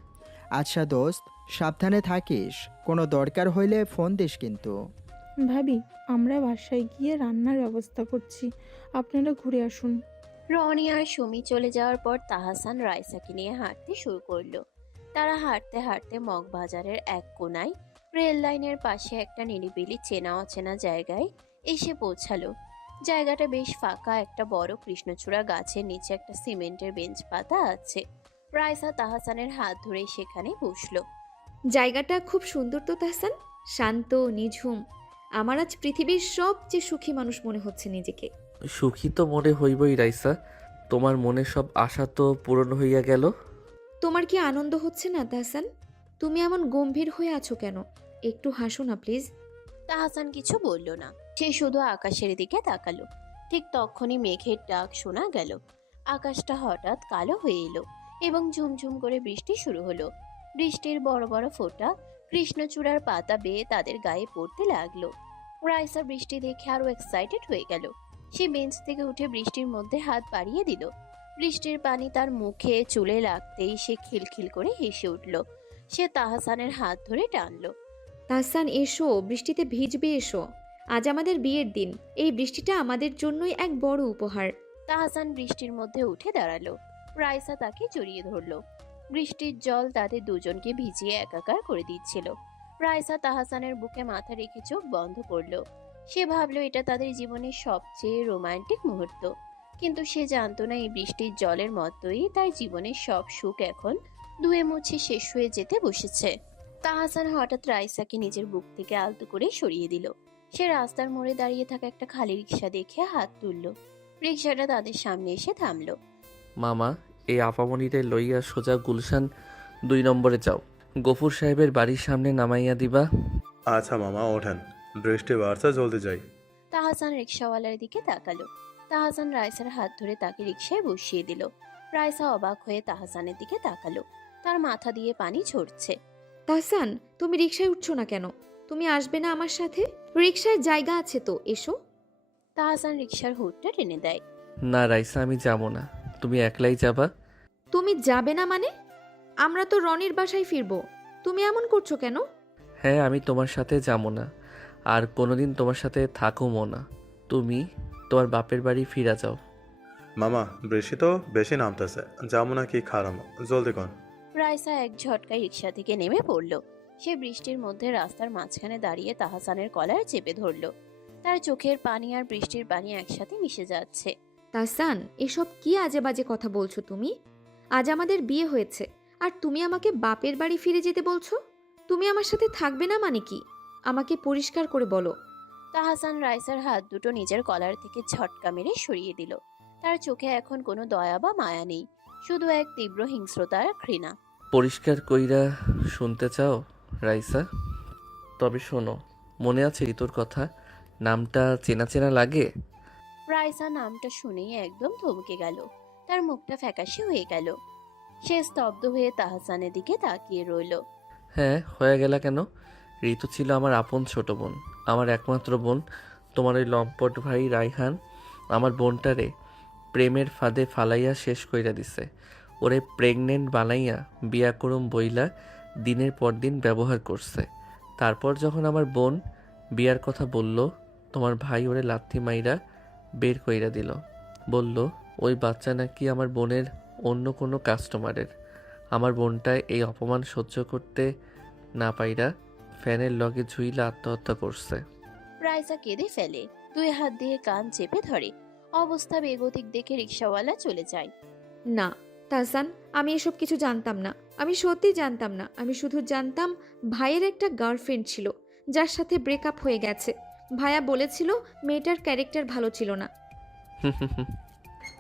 আচ্ছা দোস্ত, সাবধানে থাকিস, কোনো দরকার হইলে ফোন দিস কিন্তু। ভাবি, আমরা বাসায় গিয়ে রান্নার ব্যবস্থা করছি, আপনারা ঘুরে আসুন। রনি আর সুমি চলে যাওয়ার পর তাহসান রাইসাকে নিয়ে হাঁটতে শুরু করলো। তারা হাঁটতে হাঁটতে মগবাজারের এক কোনায় রেল লাইনের পাশে একটা নিরিবিলি চেনা অচেনা জায়গায় এসে পৌঁছালো। জায়গাটা বেশ ফাঁকা। একটা বড় কৃষ্ণচূড়া গাছের নিচে একটা সিমেন্টের বেঞ্চ পাতা আছে। রাইসা তাহসানের হাত ধরে সেখানে বসলো। জায়গাটা খুব সুন্দর তো তাহসান, শান্ত নিঝুম। আমার আজ পৃথিবীর সবচেয়ে সুখী মানুষ মনে হচ্ছে নিজেকে। সুখী তো মনে হইবই রাইসা, তোমার মনে সব আশা তো পূরণ হইয়া গেল। তোমার কি আনন্দ হচ্ছে না তাহসান? তুমি এমন গম্ভীর হয়ে আছো কেন? একটু হাসো না প্লিজ। তাহসান কিছু বলল না, সে শুধু আকাশের দিকে তাকালো। ঠিক তখনই মেঘের ডাক শোনা গেল। আকাশটা হঠাৎ কালো হয়ে এলো এবং ঝুমঝুম করে বৃষ্টি শুরু হলো। বৃষ্টির বড় বড় ফোঁটা কৃষ্ণচূড়ার পাতা বেয়ে তাদের গায়ে পড়তে লাগলো। রাইসা বৃষ্টি দেখে আরো এক্সাইটেড হয়ে গেল। সে বেঞ্চ থেকে উঠে বৃষ্টির মধ্যে হাত বাড়িয়ে দিল। বৃষ্টির পানি তার মুখে চুলে লাগতেই সে খিলখিল করে হেসে উঠল। সে তাহসানের হাত ধরে টানলো। তাহসান এসো, বৃষ্টিতে ভিজবে এসো। আজ আমাদের বিয়ের দিন, এই বৃষ্টিটা আমাদের জন্যই এক বড় উপহার। তাহসান বৃষ্টির মধ্যে উঠে দাঁড়ালো। রাইসা তাকে জড়িয়ে ধরলো। বৃষ্টির জল তাদের দুজনকে ভিজিয়ে একাকার করে দিচ্ছিল। রাইসা তাহসানের বুকে মাথা রেখে চোখ বন্ধ করলো। সে ভাবলো এটা তাদের জীবনের সবচেয়ে রোমান্টিক মুহূর্ত। কিন্তু সে জানতো না এই বৃষ্টির জলের মতোই তার জীবনের সব সুখ এখন ধুয়ে মুছে শেষ হয়ে যেতে বসেছে। তাহসান হঠাৎ রাইসাকে নিজের বুক থেকে আলতো করে সরিয়ে দিল। সে রাস্তার মোড়ে দাঁড়িয়ে থাকা একটা খালি রিক্সা দেখে হাত তুলল। রিক্সাটা তাদের সামনে এসে থামলো। মামা, এই আপামনিরে লইয়া সোজা গুলশান 2 নম্বরে যাও, গফুর সাহেবের বাড়ির সামনে নামাইয়া দিবা। আচ্ছা মামা, ওঠেন, বৃষ্টি বাড়ছে, জলদি যাই। তাহসান রিক্সাওয়ালার দিকে তাকালো। তাহসান রাইসার হাত ধরে তাকে রিক্সায় বসিয়ে দিল। রাইসা অবাক হয়ে তাহসানের দিকে তাকালো। তার মাথা দিয়ে পানি ঝরছে। তাহসান, তুমি রিক্সায় উঠছো না কেন? তুমি আসবে না আমার সাথে? রিক্সায় জায়গা আছে তো, এসো। তাহসান রিক্সার হুডটা টেনে দেয়। না রাইসা, আমি যাবো না, তুমি একলাই যাবা। তুমি যাবে না মানে? আমরা তো রনির বাসায় ফিরবো, তুমি এমন করছো কেন? হ্যাঁ, আমি তোমার সাথে যাবো না, আর কোনোদিন তোমার সাথে থাকুমও না। তুমি তোমার বাপের বাড়ি ফিরা যাও। মামা, বৃষ্টি তো বেশি নামতেছে, যাবো না কি খারাপ, জলদি কর। রাইসা এক ঝটকায় রিক্সা থেকে নেমে পড়ল। সে বৃষ্টির মধ্যে রাস্তার মাঝখানে দাঁড়িয়ে তাহসানের কলার চেপে ধরল। তার চোখের পানি আর বৃষ্টির পানি একসাথে মিশে যাচ্ছে। তাহসান, এসব কি আজে বাজে কথা বলছো তুমি? আজ আমাদের বিয়ে হয়েছে আর তুমি আমাকে বাপের বাড়ি ফিরে যেতে বলছো? তুমি আমার সাথে থাকবে না মানে কি? আমাকে পরিষ্কার করে বলো। তাহসান রাইসার হাত দুটো নিজের কলার থেকে ঝটকা মেরে সরিয়ে দিল। তার চোখে এখন কোনো দয়া বা মায়া নেই, শুধু এক তীব্র হিংস্রতা আর ঘৃণা। পরিষ্কার কইরা শুনতে চাও রাইসা? তবে শোনো, মনে আছে ঋতুর কথা? নামটা চেনা চেনা লাগে। রাইসা নামটা শুনেই একদম থমকে গেল, তার মুখটা ফ্যাকাশে হয়ে গেল। সে স্তব্ধ হয়ে তাহসানের দিকে তাকিয়ে রইল। হ্যাঁ, হয়ে গেলা কেন? ঋতু ছিল আমার আপন ছোট বোন, আমার একমাত্র বোন। তোমার ওই লম্পট ভাই রাইহান আমার বোনটারে প্রেমের ফাঁদে ফালাইয়া শেষ কইরা দিছে। ওরে প্রেগনেন্ট বানাইয়া বিয়া করুম বইলা দিনের পর দিন ব্যবহার করছে। তারপর যখন আমার বোন বিয়ার কথা বলল, তোমার ভাই ওরে লাথি মাইরা বের কইরা দিল। বলল ওই বাচ্চা নাকি আমার বোনের অন্য কোনো কাস্টমারের। আমার বোনটা এই অপমান সহ্য করতে না পাইরা ফ্যানের লগে ঝুইলা আত্মহত্যা করছে। রাইসা কেঁদে ফেলে, দুই হাত দিয়ে কান চেপে ধরে। অবস্থা বেগতিক দেখে রিক্সাওয়ালা চলে যায়। না তাহসান, আমি এসব কিছু জানতাম না। আমি সত্যি জানতাম না। আমি শুধু জানতাম ভাইয়ের একটা গার্লফ্রেন্ড ছিল, যার সাথে ব্রেকআপ হয়ে গেছে। ভাইয়া বলেছিল মেয়েটার ক্যারেক্টার ভালো ছিল না।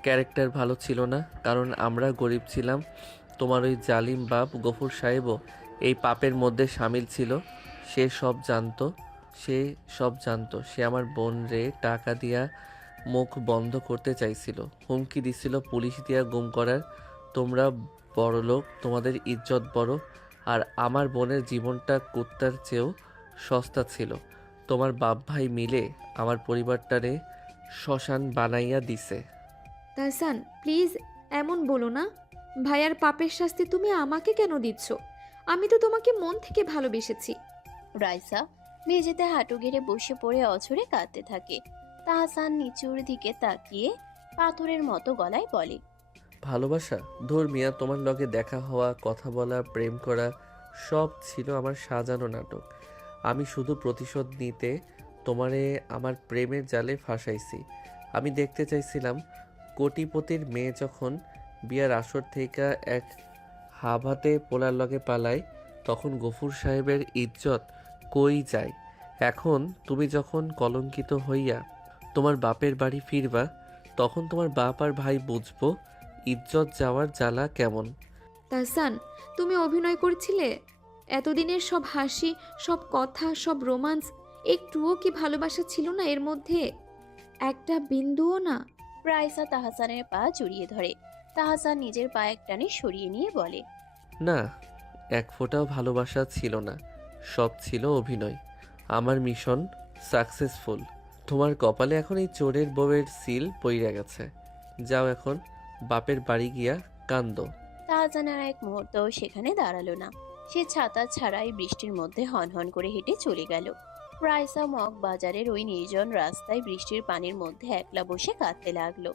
ক্যারেক্টার ভালো ছিল না কারণ আমরা গরিব ছিলাম। তোমার ওই জালিম বাপ গফুর সাহেবও এই পাপের মধ্যে সামিল ছিল। সে সব জানতো। সে আমার বোন রে টাকা দিয়া মুখ বন্ধ করতে চাইছিল, হুমকি দিছিল পুলিশ দিয়া গুম করার। তোমরা বড় লোক, তোমাদের ইজ্জত বড়, আর আমার বোনের জীবনটা কুত্তার চেয়েও সস্তা ছিল। তোমার বাপ ভাই মিলে আমার পরিবারটারে শ্মশান বানাইয়া দিছে। তাহসান প্লিজ এমন বলো না। ভাইয়ার পাপের শাস্তি তুমি আমাকে কেন দিচ্ছ? আমি তো তোমাকে মন থেকে ভালোবেসেছি। রাইসা মেঝেতে হাঁটু গেড়ে বসে পড়ে অঝরে কাঁদতে থাকে। তাহসান নিচুর দিকে তাকিয়ে পাথরের মতো গলায় বলে, ভালোবাসা? ধুর মিয়া, তোমার লগে দেখা হওয়া, কথা বলা, প্রেম করা সব ছিল আমার সাজানো নাটক। আমি শুধু প্রতিশোধ নিতে তোমারে আমার প্রেমের জালে ফাঁসাইছি। আমি দেখতে চাইছিলাম কোটিপতির মেয়ে যখন বিয়ার আসর থেকে এক হাবাতে পোলার লগে পালায়, তখন গফুর সাহেবের ইজ্জত কই যায়। এখন তুমি যখন কলঙ্কিত হইয়া তোমার বাপের বাড়ি ফিরবা, তখন তোমার বাপ আর ভাই বুঝবো ইজ্জত যাওয়ার জ্বালা কেমন। তাহসান তুমি অভিনয় করছিলে। এতদিনের সব হাসি, সব কথা, সব রোমান্স, একটুও কি ভালোবাসা ছিল না এর মধ্যে? একটা বিন্দুও না। রাইসা তাহসানের পা জড়িয়ে ধরে। তাহসান নিজের পা এক টানে সরিয়ে নিয়ে বলে, না, এক ফোঁটাও ভালোবাসা ছিল না, সব ছিল অভিনয়। আমার মিশন সাকসেসফুল। তোমার কপালে এখন এই চোরের বউয়ের সিল পইরা গেছে। যাও এখন বাপের বাড়ি গিয়া কান্দো। তাহসান আর এক মুহূর্তও সেখানে দাঁড়ালো না। সে ছাতা ছাড়াই বৃষ্টির মধ্যে হনহন করে হেঁটে চলে গেল। রাইসা মগ বাজারের ওই নির্জন রাস্তায় বৃষ্টির পানির মধ্যে একলা বসে কাঁদতে লাগলো।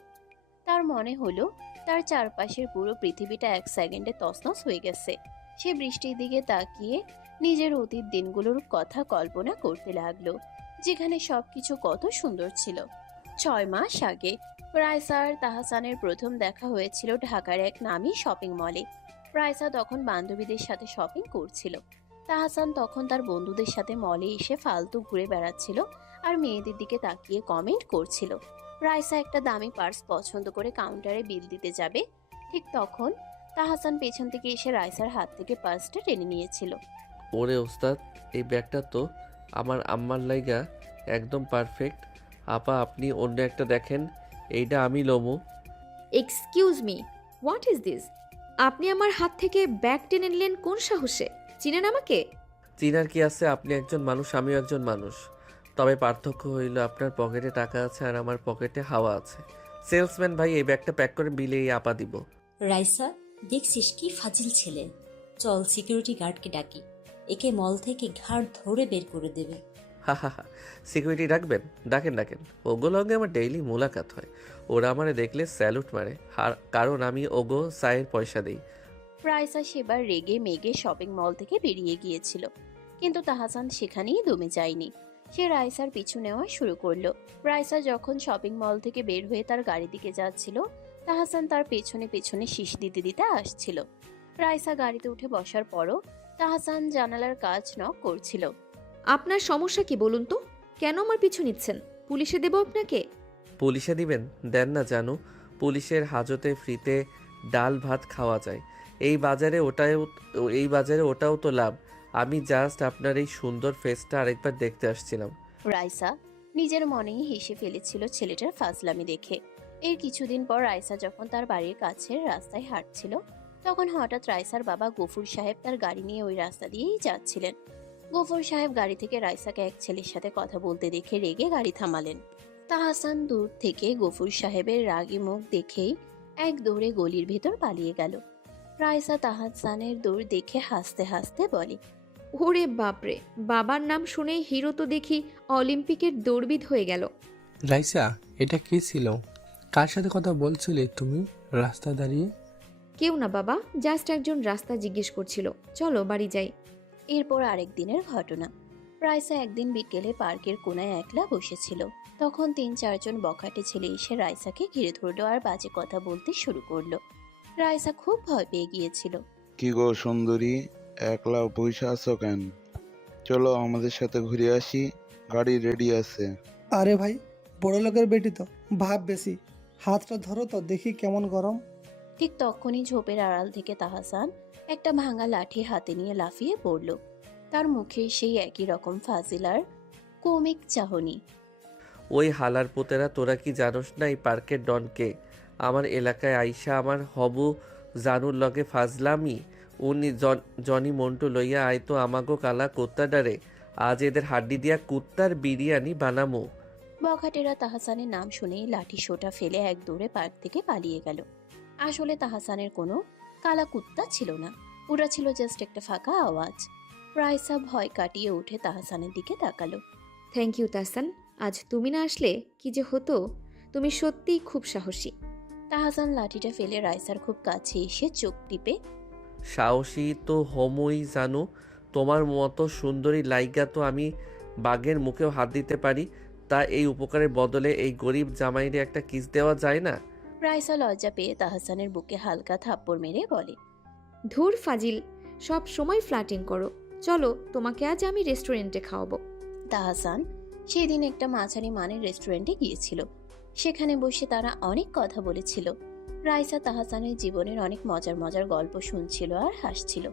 তার মনে হলো তার চারপাশের পুরো পৃথিবীটা এক সেকেন্ডে তছনছ হয়ে গেছে। সে বৃষ্টির দিকে তাকিয়ে নিজের অতীত দিনগুলোর কথা কল্পনা করতে লাগলো, যেখানে সবকিছু কত সুন্দর ছিল। 6 মাস আগে রাইসা আর তাহসানের প্রথম দেখা হয়েছিল ঢাকার এক নামী শপিং মলে। রাইসা তখন বান্ধবীদের সাথে শপিং করছিল। তাহসান তখন তার বন্ধুদের সাথে মলে এসে ফালতু ঘুরে বেড়াচ্ছিল আর মেয়েদের দিকে তাকিয়ে কমেন্ট করছিল। রাইসা একটা দামি পার্স পছন্দ করে কাউন্টারে বিল দিতে যাবে, ঠিক তখন তাহসান পেছন থেকে এসে রাইসার হাত থেকে পার্সটা টেনে নিয়েছিল। ওরে ওস্তাদ, এই ব্যাগটা তো আমার আম্মার লাইগা একদম পারফেক্ট। আপা আপনি অন্য একটা দেখেন, এইটা আমি লমু। Excuse me, what is this? আপনি আমার হাত থেকে ব্যাগ টেনে নিলেন কোন সাহসে? চিনেন আমাকে? চিনার কি আছে? আপনি একজন মানুষ, আমিও একজন মানুষ। তবে পার্থক্য হইল আপনার পকেটে টাকা আছে আর আমার পকেটে হাওয়া আছে। সেলসম্যান ভাই, এই ব্যাগটা প্যাক করে বিলে এই আপা দিব। রাইসা, দেখছিস কি ফাজিল ছেলে। চল সিকিউরিটি গার্ডকে ডাকি, একে মল থেকে ঘাড় ধরে বের করে দেবে। হা হা হা, সিকিউরিটি ডাকবেন? ডাকেন। ওগো লগে আমার ডেইলি মোলাকাত হয়। ওরা আমারে দেখলে স্যালুট মারে, কারণ আমি ওগো চায়ের পয়সা দিই। রাইসা সেবার রেগে মেগে শপিং মল থেকে বেরিয়ে গিয়েছিল, কিন্তু তাহসান সেখানেই দমে যায়নি। সে রাইসার পিছু নেওয়া শুরু করলো। রাইসা যখন শপিং মল থেকে বের হয়ে তার গাড়ির দিকে যাচ্ছিল, তাহসান তার পেছনে পেছনে শীষ দিতে দিতে আসছিল। রাইসা গাড়িতে উঠে বসার পরও তাহসান জানালার কাজ নক করছিল। আপনার সমস্যা কি বলুন তো? কেন আমার পিছু নিচ্ছেন? পুলিশে দেব আপনাকে? পুলিশে দিবেন? দেন না জানু, পুলিশের হাজতে ফ্রিতে ডাল ভাত খাওয়া যায়। এই বাজারে ওটাও তো লাভ। আমি জাস্ট আপনার এই সুন্দর ফেসটা আরেকবার দেখতে আসছিলাম। রাইসা নিজের মনেই হেসে ফেলেছিল ছেলেটার ফাজলামি দেখে। এর কিছুদিন পর রাইসা যখন তার বাড়ির কাছের রাস্তায় হাঁটছিল, তখন হঠাৎ রাইসার বাবা গফুর সাহেব তার গাড়ি নিয়ে ওই রাস্তা দিয়েই যাচ্ছিলেন। গফুর সাহেব গাড়ি থেকে রাইসাকে এক ছেলের সাথে কথা বলতে দেখে রেগে গাড়ি থামালেন। তাহসান দূর থেকে গফুর সাহেবের রাগী মুখ দেখেই এক দৌড়ে গলির ভেতর পালিয়ে গেল। রাইসা তাহসানের দৌড় দেখে হাসতে হাসতে বলে, ওরে বাপরে, বাবার নাম শুনে হিরো তো দেখি অলিম্পিকের দৌড়বিদ হয়ে গেল। রাইসা, এটা কি ছিল? কার সাথে কথা বলছিলে তুমি রাস্তা দাঁড়িয়ে? কেউ না বাবা, জাস্ট একজন রাস্তা জিজ্ঞেস করছিল। চলো বাড়ি যাই। এরপর আরেক দিনের ঘটনা। রাইসা একদিন বিকেলে পার্কের কোনায় একলা বসেছিল। তখন 3-4 জন বখাটে ছেলে এসে রাইসাকে ঘিরে ধরলো আর বাজে কথা বলতে শুরু করলো। রাইসা খুব ভয় পেয়ে গিয়েছিল। কি গো সুন্দরী, একলা বসে আছো কেন? চলো আমাদের সাথে ঘুরে আসি, গাড়ি রেডি আছে। আরে ভাই, বড় লোকের বেটি তো, ভাব বেশি। হাতটা ধরো তো দেখি কেমন গরম। ঠিক তখনই ঝোপের আড়াল থেকে তাহসান একটা ভাঙা লাঠি হাতে নিয়ে লাফিয়ে পড়ল। তার মুখে সেই একই রকম ফাজিলার কমিক চাহনি। ওই হালার পুতেরা, তোরা কি জানোস না এই পার্কের ডনকে? আমার এলাকায় আইসা আমার হবু জানুর লগে ফাজলামি। উনি জনি মন্টু লইয়া আইতো আমাগো কালা কুত্তা ডারে। আজ এদের হাড্ডি দিয়া কুত্তার বিরিয়ানি বানামু। বখাটেরা তাহসানের নাম শুনেই লাঠি সোটা ফেলে এক দৌড়ে পার্ক থেকে পালিয়ে গেল। আসলে তাহসানের কোনো কালা কুত্তা ছিল না, ওটা ছিল জাস্ট একটা ফাঁকা আওয়াজ। রাইসা ভয় কাটিয়ে উঠে তাহসানের দিকে তাকালো। থ্যাংক ইউ তাহসান, আজ তুমি না আসলে কি যে হতো। তুমি সত্যিই খুব সাহসী। তাহসান লাঠিটা ফেলে রাইসার খুব কাছে এসে চোখ টিপে, সাহসী তো হমই জানু, তোমার মতো সুন্দরী লাইগা তো আমি বাঘের মুখেও হাত দিতে পারি। তা এই উপকারের বদলে এই গরিব জামাইরে একটা কিস দেওয়া যায় না? রাইসা লজ্জা পেয়ে তাহসানের বুকে হালকা থাপ্পড় মেরে বলে, ধুর ফাজিল, সব সময় ফ্ল্যাটিং করো। চলো তোমাকে আজ আমি রেস্টুরেন্টে খাওয়াবো। তাহসান সেদিন একটা মাঝারি মানের রেস্টুরেন্টে গিয়েছিল। সেখানে বসে তারা অনেক কথা বলেছিল। রাইসা তাহসানের জীবনের অনেক মজার মজার গল্প শুনছিল আর হাসছিল।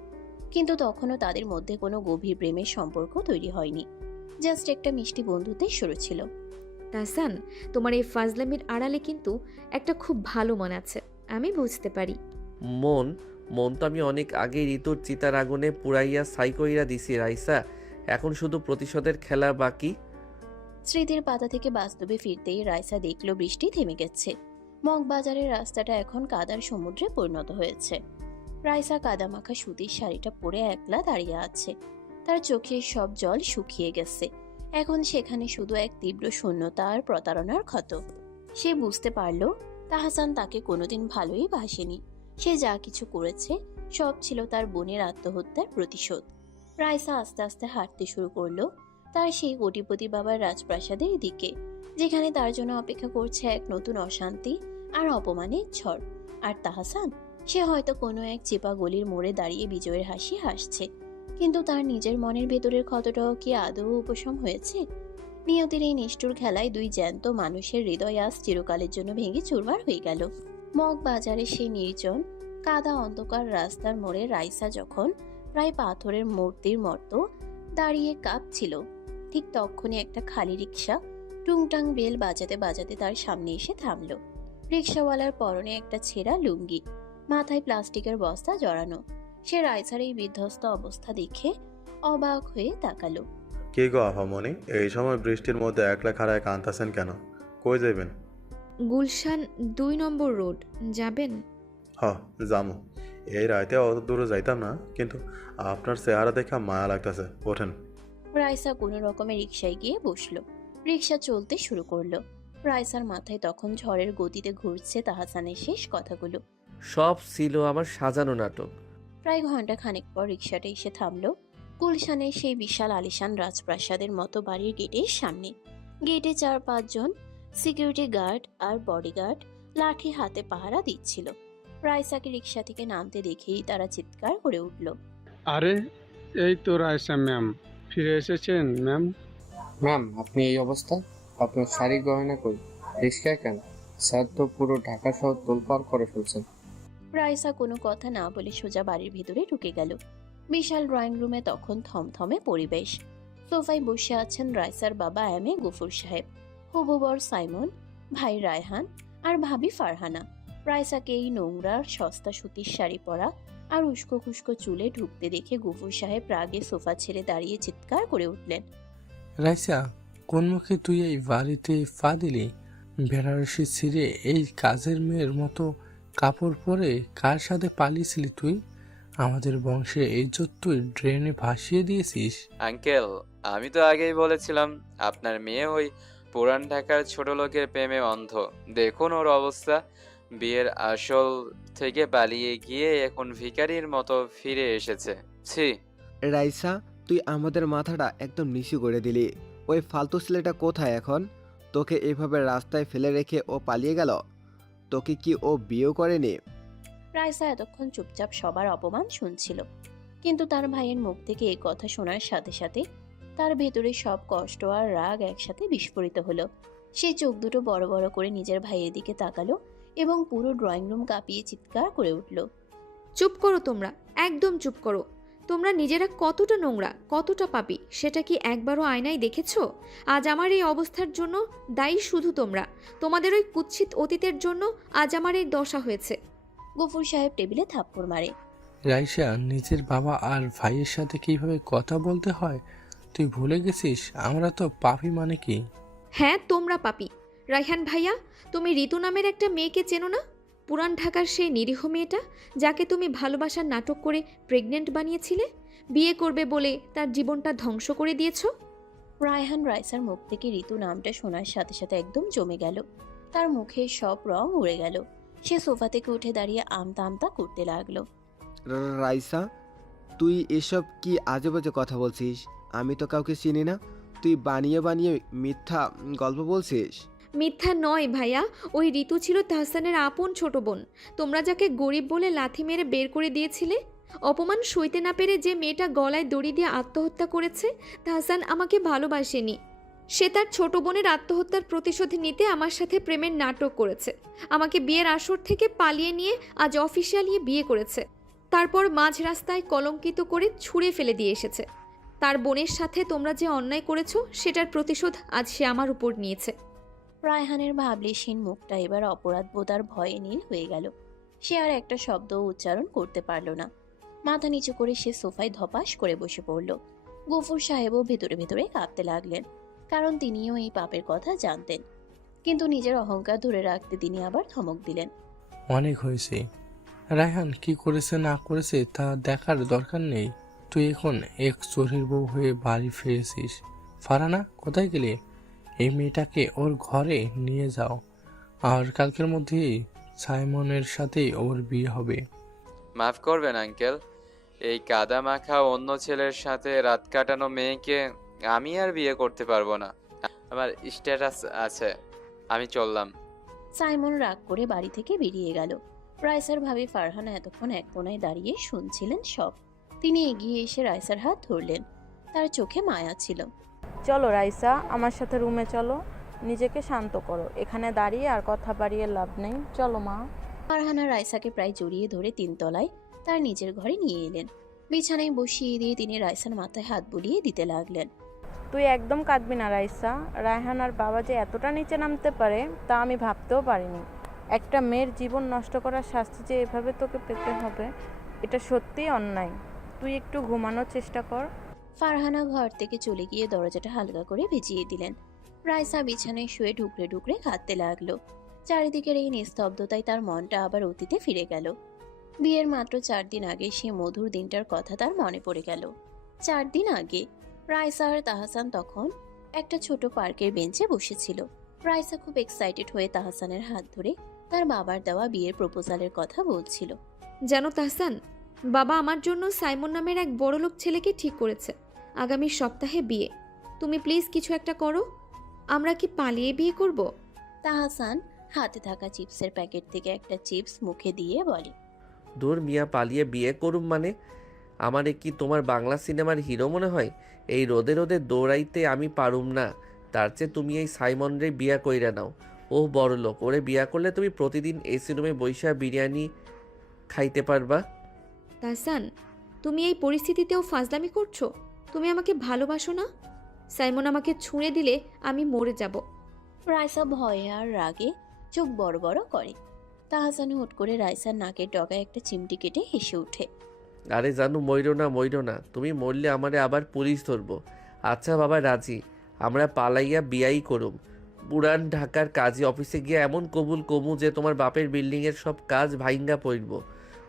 কিন্তু তখনও তাদের মধ্যে কোনো গভীর প্রেমের সম্পর্ক তৈরি হয়নি, জাস্ট একটা মিষ্টি বন্ধুত্বের শুরু ছিল। তাহসান, তোমার এই ফাজলামির আড়ালে কিন্তু একটা খুব ভালো মন আছে, আমি বুঝতে পারি। মন মন তো আমি অনেক আগে ঋতুর চিতার আগুনে পুরাইয়া সাইকইরা দিছি রাইসা। এখন শুধু প্রতিশোধের খেলা বাকি। স্মৃতির পাতা থেকে বাস্তবে ফিরতেই রাইসা দেখল বৃষ্টি থেমে গেছে। মগবাজারের রাস্তাটা এখন কাদার সমুদ্রে পরিণত হয়েছে। রাইসা কাদামাখা সুতির শাড়িটা পরে একলা দাঁড়িয়ে আছে। তার চোখের সব জল শুকিয়ে গেছে। এখন সেখানে শুধু এক তীব্র শূন্যতা আর প্রতারণার ক্ষত। সে বুঝতে পারল তাহসান তাকে কোনোদিন ভালোই বাসেনি। সে যা কিছু করেছে সব ছিল তার বোনের আত্মহত্যার প্রতিশোধ। রাইসা আস্তে আস্তে হাঁটতে শুরু করলো তার সেই কোটিপতি বাবার রাজপ্রাসাদের দিকে, যেখানে তার জন্য অপেক্ষা করছে এক নতুন অশান্তি আর অপমানের ঝড়। আর তাহসান, সে হয়তো কোনো এক চেপা গলির মোড়ে দাঁড়িয়ে বিজয়ের হাসি হাসছে, কিন্তু তার নিজের মনের ভেতরের ক্ষতটাও কি আদৌ উপশম হয়েছে? নিয়তির এই নিষ্ঠুর খেলায় দুই জ্যান্ত মানুষের হৃদয় আজ চিরকালের জন্য ভেঙে চুরমার হয়ে গেল। মগবাজারে সেই নির্জন কাদা অন্ধকার রাস্তার মোড়ে রাইসা যখন প্রায় পাথরের মূর্তির মতো দাঁড়িয়ে কাঁপছিল, ঠিক তখনই একটা খালি রিক্সা টুংটাং বেল বাজাতে বাজাতে তার সামনে এসে থামলো। রিক্সাওয়ালার পরনে একটা ছেঁড়া লুঙ্গি, মাথায় প্লাস্টিকের বস্তা জড়ানো। সে রাইসার এই বিধ্বস্ত অবস্থা দেখে অবাক হয়ে তাকালো। কি গো আফামনি, এই সময় বৃষ্টির মধ্যে একলা খাড়ায় কাঁদতেছেন কেন? কই যাবেন? গুলশান 2 নম্বর রোড যাবেন? হ, যামু। এই রাইতে অত দূরে যাইতাম না, কিন্তু আপনার চেহারা দেখা মায়া লাগতেছে। ওঠেন। রাইসা কোনো রকমে রিক্সায় গিয়ে বসলো। রিক্সা চলতে শুরু করলো। রাইসার মাথায় তখন ঝড়ের গতিতে ঘুরছে তাহসানের শেষ কথাগুলো। সব ছিল আমার সাজানো নাটক। প্রায় ঘন্টা খানেক পর রিক্সাটা এসে থামলো গুলশানের সেই বিশাল আলিশান রাজপ্রাসাদের মতো বাড়ির গেটের সামনে। গেটে 4-5 জন সিকিউরিটি গার্ড আর বডিগার্ড লাঠি হাতে পাহারা দিচ্ছিল। রাইসাকে রিক্সা থেকে নামতে দেখেই তারা চিৎকার করে উঠল, আরে এই তো রাইসা ম্যাম, ফিরে এসেছেন ম্যাম। ম্যাম, আপনি এই অবস্থা? আপনার শাড়ি গয়না কই? রিক্সায় কেন? স্যার তো পুরো ঢাকা শহর তোলপাড় করে ফেলছেন। রাইসা কোনো কথা না বলে সোজা বাড়ির ভিতরে ঢুকে গেল। বিশাল ড্রয়িং রুমে তখন থমথমে পরিবেশ। সোফায় বসে আছেন রাইসার বাবা এম এ গফুর সাহেব, হবু বর সাইমন, ভাই রায়হান আর ভাবি ফারহানা। রাইসাকে এই নোংরা সস্তা সুতির শাড়ি পরা আর উস্কো খুস্কো চুলে ঢুকতে দেখে গফুর সাহেব রাগে সোফা ছেড়ে দাঁড়িয়ে চিৎকার করে উঠলেন, রাইসা, কোন মুখে তুই এই বাড়িতে পা দিলি? বেনারসি ছিঁড়ে এই কাজের মেয়ের মতো কাপড় পরে কার সাথে পালিয়েছিলি তুই? আমাদের বংশে ইজ্জত তুই ড্রেনে ভাসিয়ে দিয়েছিস। আঙ্কেল, আমি তো আগেই বলেছিলাম আপনার মেয়ে ওই পুরান ঢাকার ছোট লোকের প্রেমে অন্ধ। দেখুন ওর অবস্থা, বিয়ের আসল থেকে পালিয়ে গিয়ে এখন ভিখারির মতো ফিরে এসেছে। ছি। রাইসা, তুই আমাদের মাথাটা একদম নিচু করে দিলি। ওই ফালতু ছেলেটা কোথায় এখন? তোকে এভাবে রাস্তায় ফেলে রেখে ও পালিয়ে গেল? তোকে কি ও বিয়েও করেনি? রাইসা এতক্ষণ চুপচাপ সবার অপমান শুনছিল, কিন্তু তার ভাইয়ের মুখ থেকে এই কথা শোনার সাথে সাথে তার ভেতরে সব কষ্ট আর রাগ একসাথে বিস্ফোরিত হলো। সে চোখ দুটো বড় বড় করে নিজের ভাইয়ের দিকে তাকালো এবং পুরো ড্রয়িং রুম কাঁপিয়ে চিৎকার করে উঠল, চুপ করো তোমরা, একদম চুপ করো। তোমরা নিজেরা কতটা নোংরা, কতটা পাপী সেটা কি একবারও আয়নায় দেখেছো? আজ আমার এই অবস্থার জন্য দায়ী শুধু তোমরা। তোমাদের ওই কুৎসিত অতীতের জন্য আজ আমার এই দশা হয়েছে। গফুর সাহেব টেবিলে থাপ্পড় মারে। রাইসা, নিজের বাবা আর ভাইয়ের সাথে কিভাবে কথা বলতে হয় তুই ভুলে গেছিস? আমরা তো পাপী মানে কি? হ্যাঁ, তোমরা পাপী। রায়হান ভাইয়া, তুমি ঋতু নামের একটা মেয়েকে চেনো না? পুরান ঢাকার সেই নিরীহ মেয়েটা যাকে তুমি ভালোবাসার নাটক করে প্রেগনেন্ট বানিয়েছিলে, বিয়ে করবে বলে তার জীবনটা ধ্বংস করে দিয়েছো। রায়হান রাইসার মুখ থেকে ঋতু নামটা শোনার সাথে সাথে একদম জমে গেল। তার মুখে সব রং উড়ে গেল। সে সোফা থেকে উঠে দাঁড়িয়ে আমতা আমতা করতে লাগলো। রাইসা, তুই এসব কি আজে বাজে কথা বলছিস? আমি তো কাউকে চিনি না। তুই বানিয়ে বানিয়ে মিথ্যা গল্প বলছিস। মিথ্যা নয় ভাইয়া, ওই ঋতু ছিল তাহসানের আপন ছোট বোন। তোমরা যাকে গরিব বলে লাথি মেরে বের করে দিয়েছিলে, অপমান সইতে না পেরে যে মেয়েটা গলায় দড়ি দিয়ে আত্মহত্যা করেছে, তাহসান আমাকে ভালোবাসেনি। সে তার ছোট বোনের আত্মহত্যার প্রতিশোধ নিতে আমার সাথে প্রেমের নাটক করেছে। আমাকে বিয়ের আসর থেকে পালিয়ে নিয়ে আজ অফিসিয়ালি বিয়ে করেছে। তারপর মাঝ রাস্তায় কলঙ্কিত করে ছুঁড়ে ফেলে দিয়ে এসেছে। তার বোনের সাথে তোমরা যে অন্যায় করেছো সেটার প্রতিশোধ আজ সে আমার উপর নিয়েছে। রায়হানের ভাবলেশীন মুখটা এবার অপরাধ বোধার ভয়ে নীল হয়ে গেল। সে আর একটা শব্দ উচ্চারণ করতে পারল না। মাথা নিচু করে সে সোফায় ধপাস করে বসে পড়ল। গফুর সাহেবও ভেতরে ভেতরে কাঁপতে লাগলেন, কারণ তিনিও এই পাপের কথা জানতেন। কিন্তু নিজের অহংকার ধরে রাখতে তিনি আবার ধমক দিলেন, অনেক হয়েছে। রায়হান কি করেছে না করেছে তা দেখার দরকার নেই। তুই এখন এক চোরের বউ হয়ে বাড়ি ফিরেছিস। ফারহানা, কোথায় গেলে? এই মেয়েটাকে ওর ঘরে নিয়ে যাও, আর কালকের মধ্যেই সাইমনের সাথেই ওর বিয়ে হবে। মাফ করবেন আঙ্কেল, এই কাদা মাখা অন্য ছেলের সাথে রাত কাটানো মেয়েকে আমি আর বিয়ে করতে পারবো না। আমার স্ট্যাটাস আছে, আমি চললাম। সাইমন রাগ করে বাড়ি থেকে বেরিয়ে গেল। রাইসার ভাবি ফারহানা এতক্ষণ এক কোনায় দাঁড়িয়ে শুনছিলেন সব। তিনি এগিয়ে এসে রাইসার হাত ধরলেন। তার চোখে মায়া ছিল। চলো রাইসা, আমার সাথে রুমে চলো, নিজেকে শান্ত করো। এখানে দাঁড়িয়ে আর কথা বাড়িয়ে লাভ নেই, চলো মা। ফারহানা রাইসাকে প্রায় জড়িয়ে ধরে তিনতলায় তার নিজের ঘরে নিয়ে এলেন। বিছানায় বসিয়ে দিয়ে তিনি রাইসার মাথায় হাত বুলিয়ে দিতে লাগলেন। তুই একদম কাঁদবি না রাইসা। রায়হান আর বাবা যে এতটা নিচে নামতে পারে তা আমি ভাবতেও পারিনি। একটা মেয়ের জীবন নষ্ট করার শাস্তি যে এভাবে তোকে পেতে হবে, এটা সত্যিই অন্যায়। তুই একটু ঘুমানোর চেষ্টা কর। ফারহানা ঘর থেকে চলে গিয়ে দরজাটা হালকা করে ভিজিয়ে দিলেন। রাইসা বিছানায় শুয়ে ঢুকরে ঢুকরে কাঁদতে লাগলো। চারিদিকের এই নিস্তব্ধতায় তার মনটা আবার অতীতে ফিরে গেল। বিয়ের মাত্র 4 দিন আগে সে মধুর দিনটার কথা তার মনে পড়ে গেল। 4 দিন আগে রাইসা আর তাহসান তখন একটা ছোট পার্কের বেঞ্চে বসেছিল। রাইসা খুব এক্সাইটেড হয়ে তাহসানের হাত ধরে তার বাবার দেওয়া বিয়ের প্রপোজালের কথা বলছিল। জানো তাহসান, বাবা আমার জন্য সাইমন নামের এক বড়লোক ছেলেকে ঠিক করেছে। আগামী সপ্তাহে বিয়ে। তুমি প্লিজ কিছু একটা করো। আমরা কি পালিয়ে বিয়ে করব? তাহসান হাতে থাকা চিপসের প্যাকেট থেকে একটা চিপস মুখে দিয়ে বলে, দূর মিয়া, পালিয়ে বিয়ে করুম মানে? আমারে কি তোমার বাংলা সিনেমার হিরো মনে হয়? এই রোদে রোদে দৌড়াইতে আমি পারুম না। তার চেয়ে তুমি এই সাইমন রে বিয়া কইরা নাও। ও বড় লোক, ওরে বিয়া করলে তুমি প্রতিদিন এসি রুমে বৈশা বিরিয়ানি খাইতে পারবা। তাহসান, তুমি এই পরিস্থিতিতেও ফাজলামি করছো? তুমি আমাকে ভালোবাসো না? সাইমন আমাকে ছুঁড়ে দিলে আমি মরে যাব। রাইসা ভয়ে আর রাগে চোখ বড় বড় করে। তাহসান হুট করে রাইসার নাকের ডগায় একটা চিমটি কেটে হেসে ওঠে। আরে জানু, মইরো না, তুমি মরলে আমারে আবার পুলিশ ধরবো। আচ্ছা বাবা রাজি, আমরা পালাইয়া বিয়াই করুম। পুরান ঢাকার কাজী অফিসে গিয়ে এমন কবুল কমু যে তোমার বাপের বিল্ডিংয়ের সব কাজ ভাইঙ্গা পড়ব।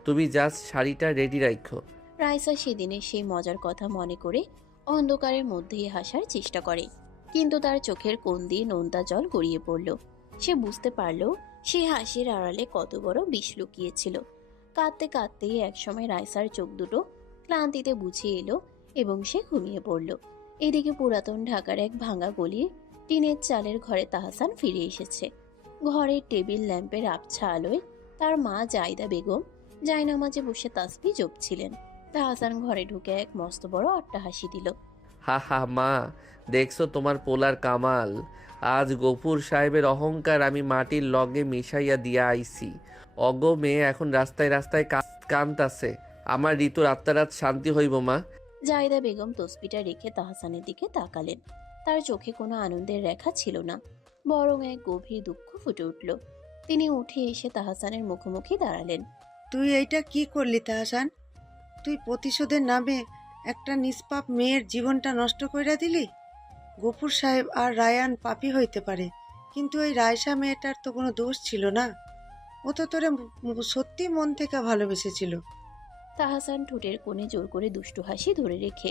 তুমি জাস্ট শাড়িটা রেডি রাখো। রাইসা সেদিনের সেই মজার কথা মনে করে অন্ধকারের মধ্যেই হাসার চেষ্টা করে, কিন্তু তার চোখের কোণ দিয়ে নোনতা জল গড়িয়ে পড়ল। সে বুঝতে পারল সেই হাসির আড়ালে কত বড় বিষ লুকিয়েছিল। কাঁদতে কাঁদতেই একসময় রাইসার চোখ দুটো ক্লান্তিতে বুঝে এলো এবং সে ঘুমিয়ে পড়ল। এদিকে পুরাতন ঢাকার এক ভাঙা গলির টিনের চালের ঘরে তাহসান ফিরে এসেছে। ঘরের টেবিল ল্যাম্পের আবছা আলোয় তার মা জাইদা বেগম জায়নামাজে বসে তাসবিহ জপছিলেন। তাহসান ঘরে ঢুকে এক মস্ত বড় অট্টহাসি দিল। হা হা মা, দেখছো তোমার পোলার কামাল। আজ গফুর সাহেবের অহংকার আমি মাটির লগে মিশাইয়া দিয়া আইছি। অগ মেয়ে এখন রাস্তায় রাস্তায় কান্তাছে। আমার ঋতুর আত্মারাত শান্তি হইব মা। জাইদা বেগম তসবিটা রেখে তাহসানের দিকে তাকালেন। তার চোখে কোনো আনন্দের রেখা ছিল না, বরং এক গভীর দুঃখ ফুটে উঠল। তিনি উঠে এসে তাহসানের মুখোমুখি দাঁড়ালেন। তুই এইটা কি করলি তাহসান? তুই প্রতিশোধের নামে একটা নিষ্পাপ মেয়ের জীবনটা নষ্ট করে দিলি। গফুর সাহেব আর রায়ান পাপী হইতে পারে, কিন্তু এই রায়সা মেয়েটার তো কোনো দোষ ছিল না। ও তো তোরে সত্যি মন থেকে ভালোবেসেছিল। তাহসান ঠোঁটের কোণে জোর করে দুষ্টু হাসি ধরে রেখে,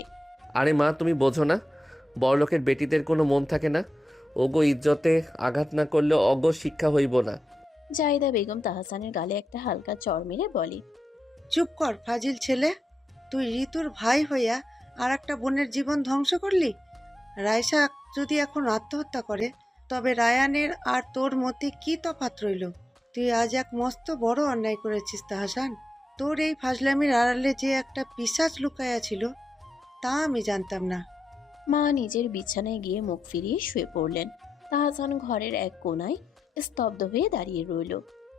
আরে মা, তুমি বোঝো না, বড়লোকের বেটিদের কোনো মন থাকে না। ওগো ইজ্জতে আঘাত না করলে অগ শিক্ষা হইব না। জাইদা বেগম তাহসানের গালে একটা হালকা চড় মেরে বলে, চুপ কর ফাজিল ছেলে। তুই ঋতুর ভাই হইয়া আর একটা বোনের জীবন ধ্বংস করলি। রায়সা যদি এখন আত্মহত্যা করে, তবে রায়ানের আর তোর মধ্যে কি তফাৎ রইল? তুই আজ এক মস্ত বড় অন্যায় করেছিস তাহসান। তোর এই ফাজলামির আড়ালে যে একটা পিশাচ লুকায়া ছিল তা আমি জানতাম না। মা নিজের বিছানায় গিয়ে মুখ ফিরিয়ে শুয়ে পড়লেন। তাহসান ঘরের এক কোণায় স্তব্ধ হয়ে দাঁড়িয়ে রইল।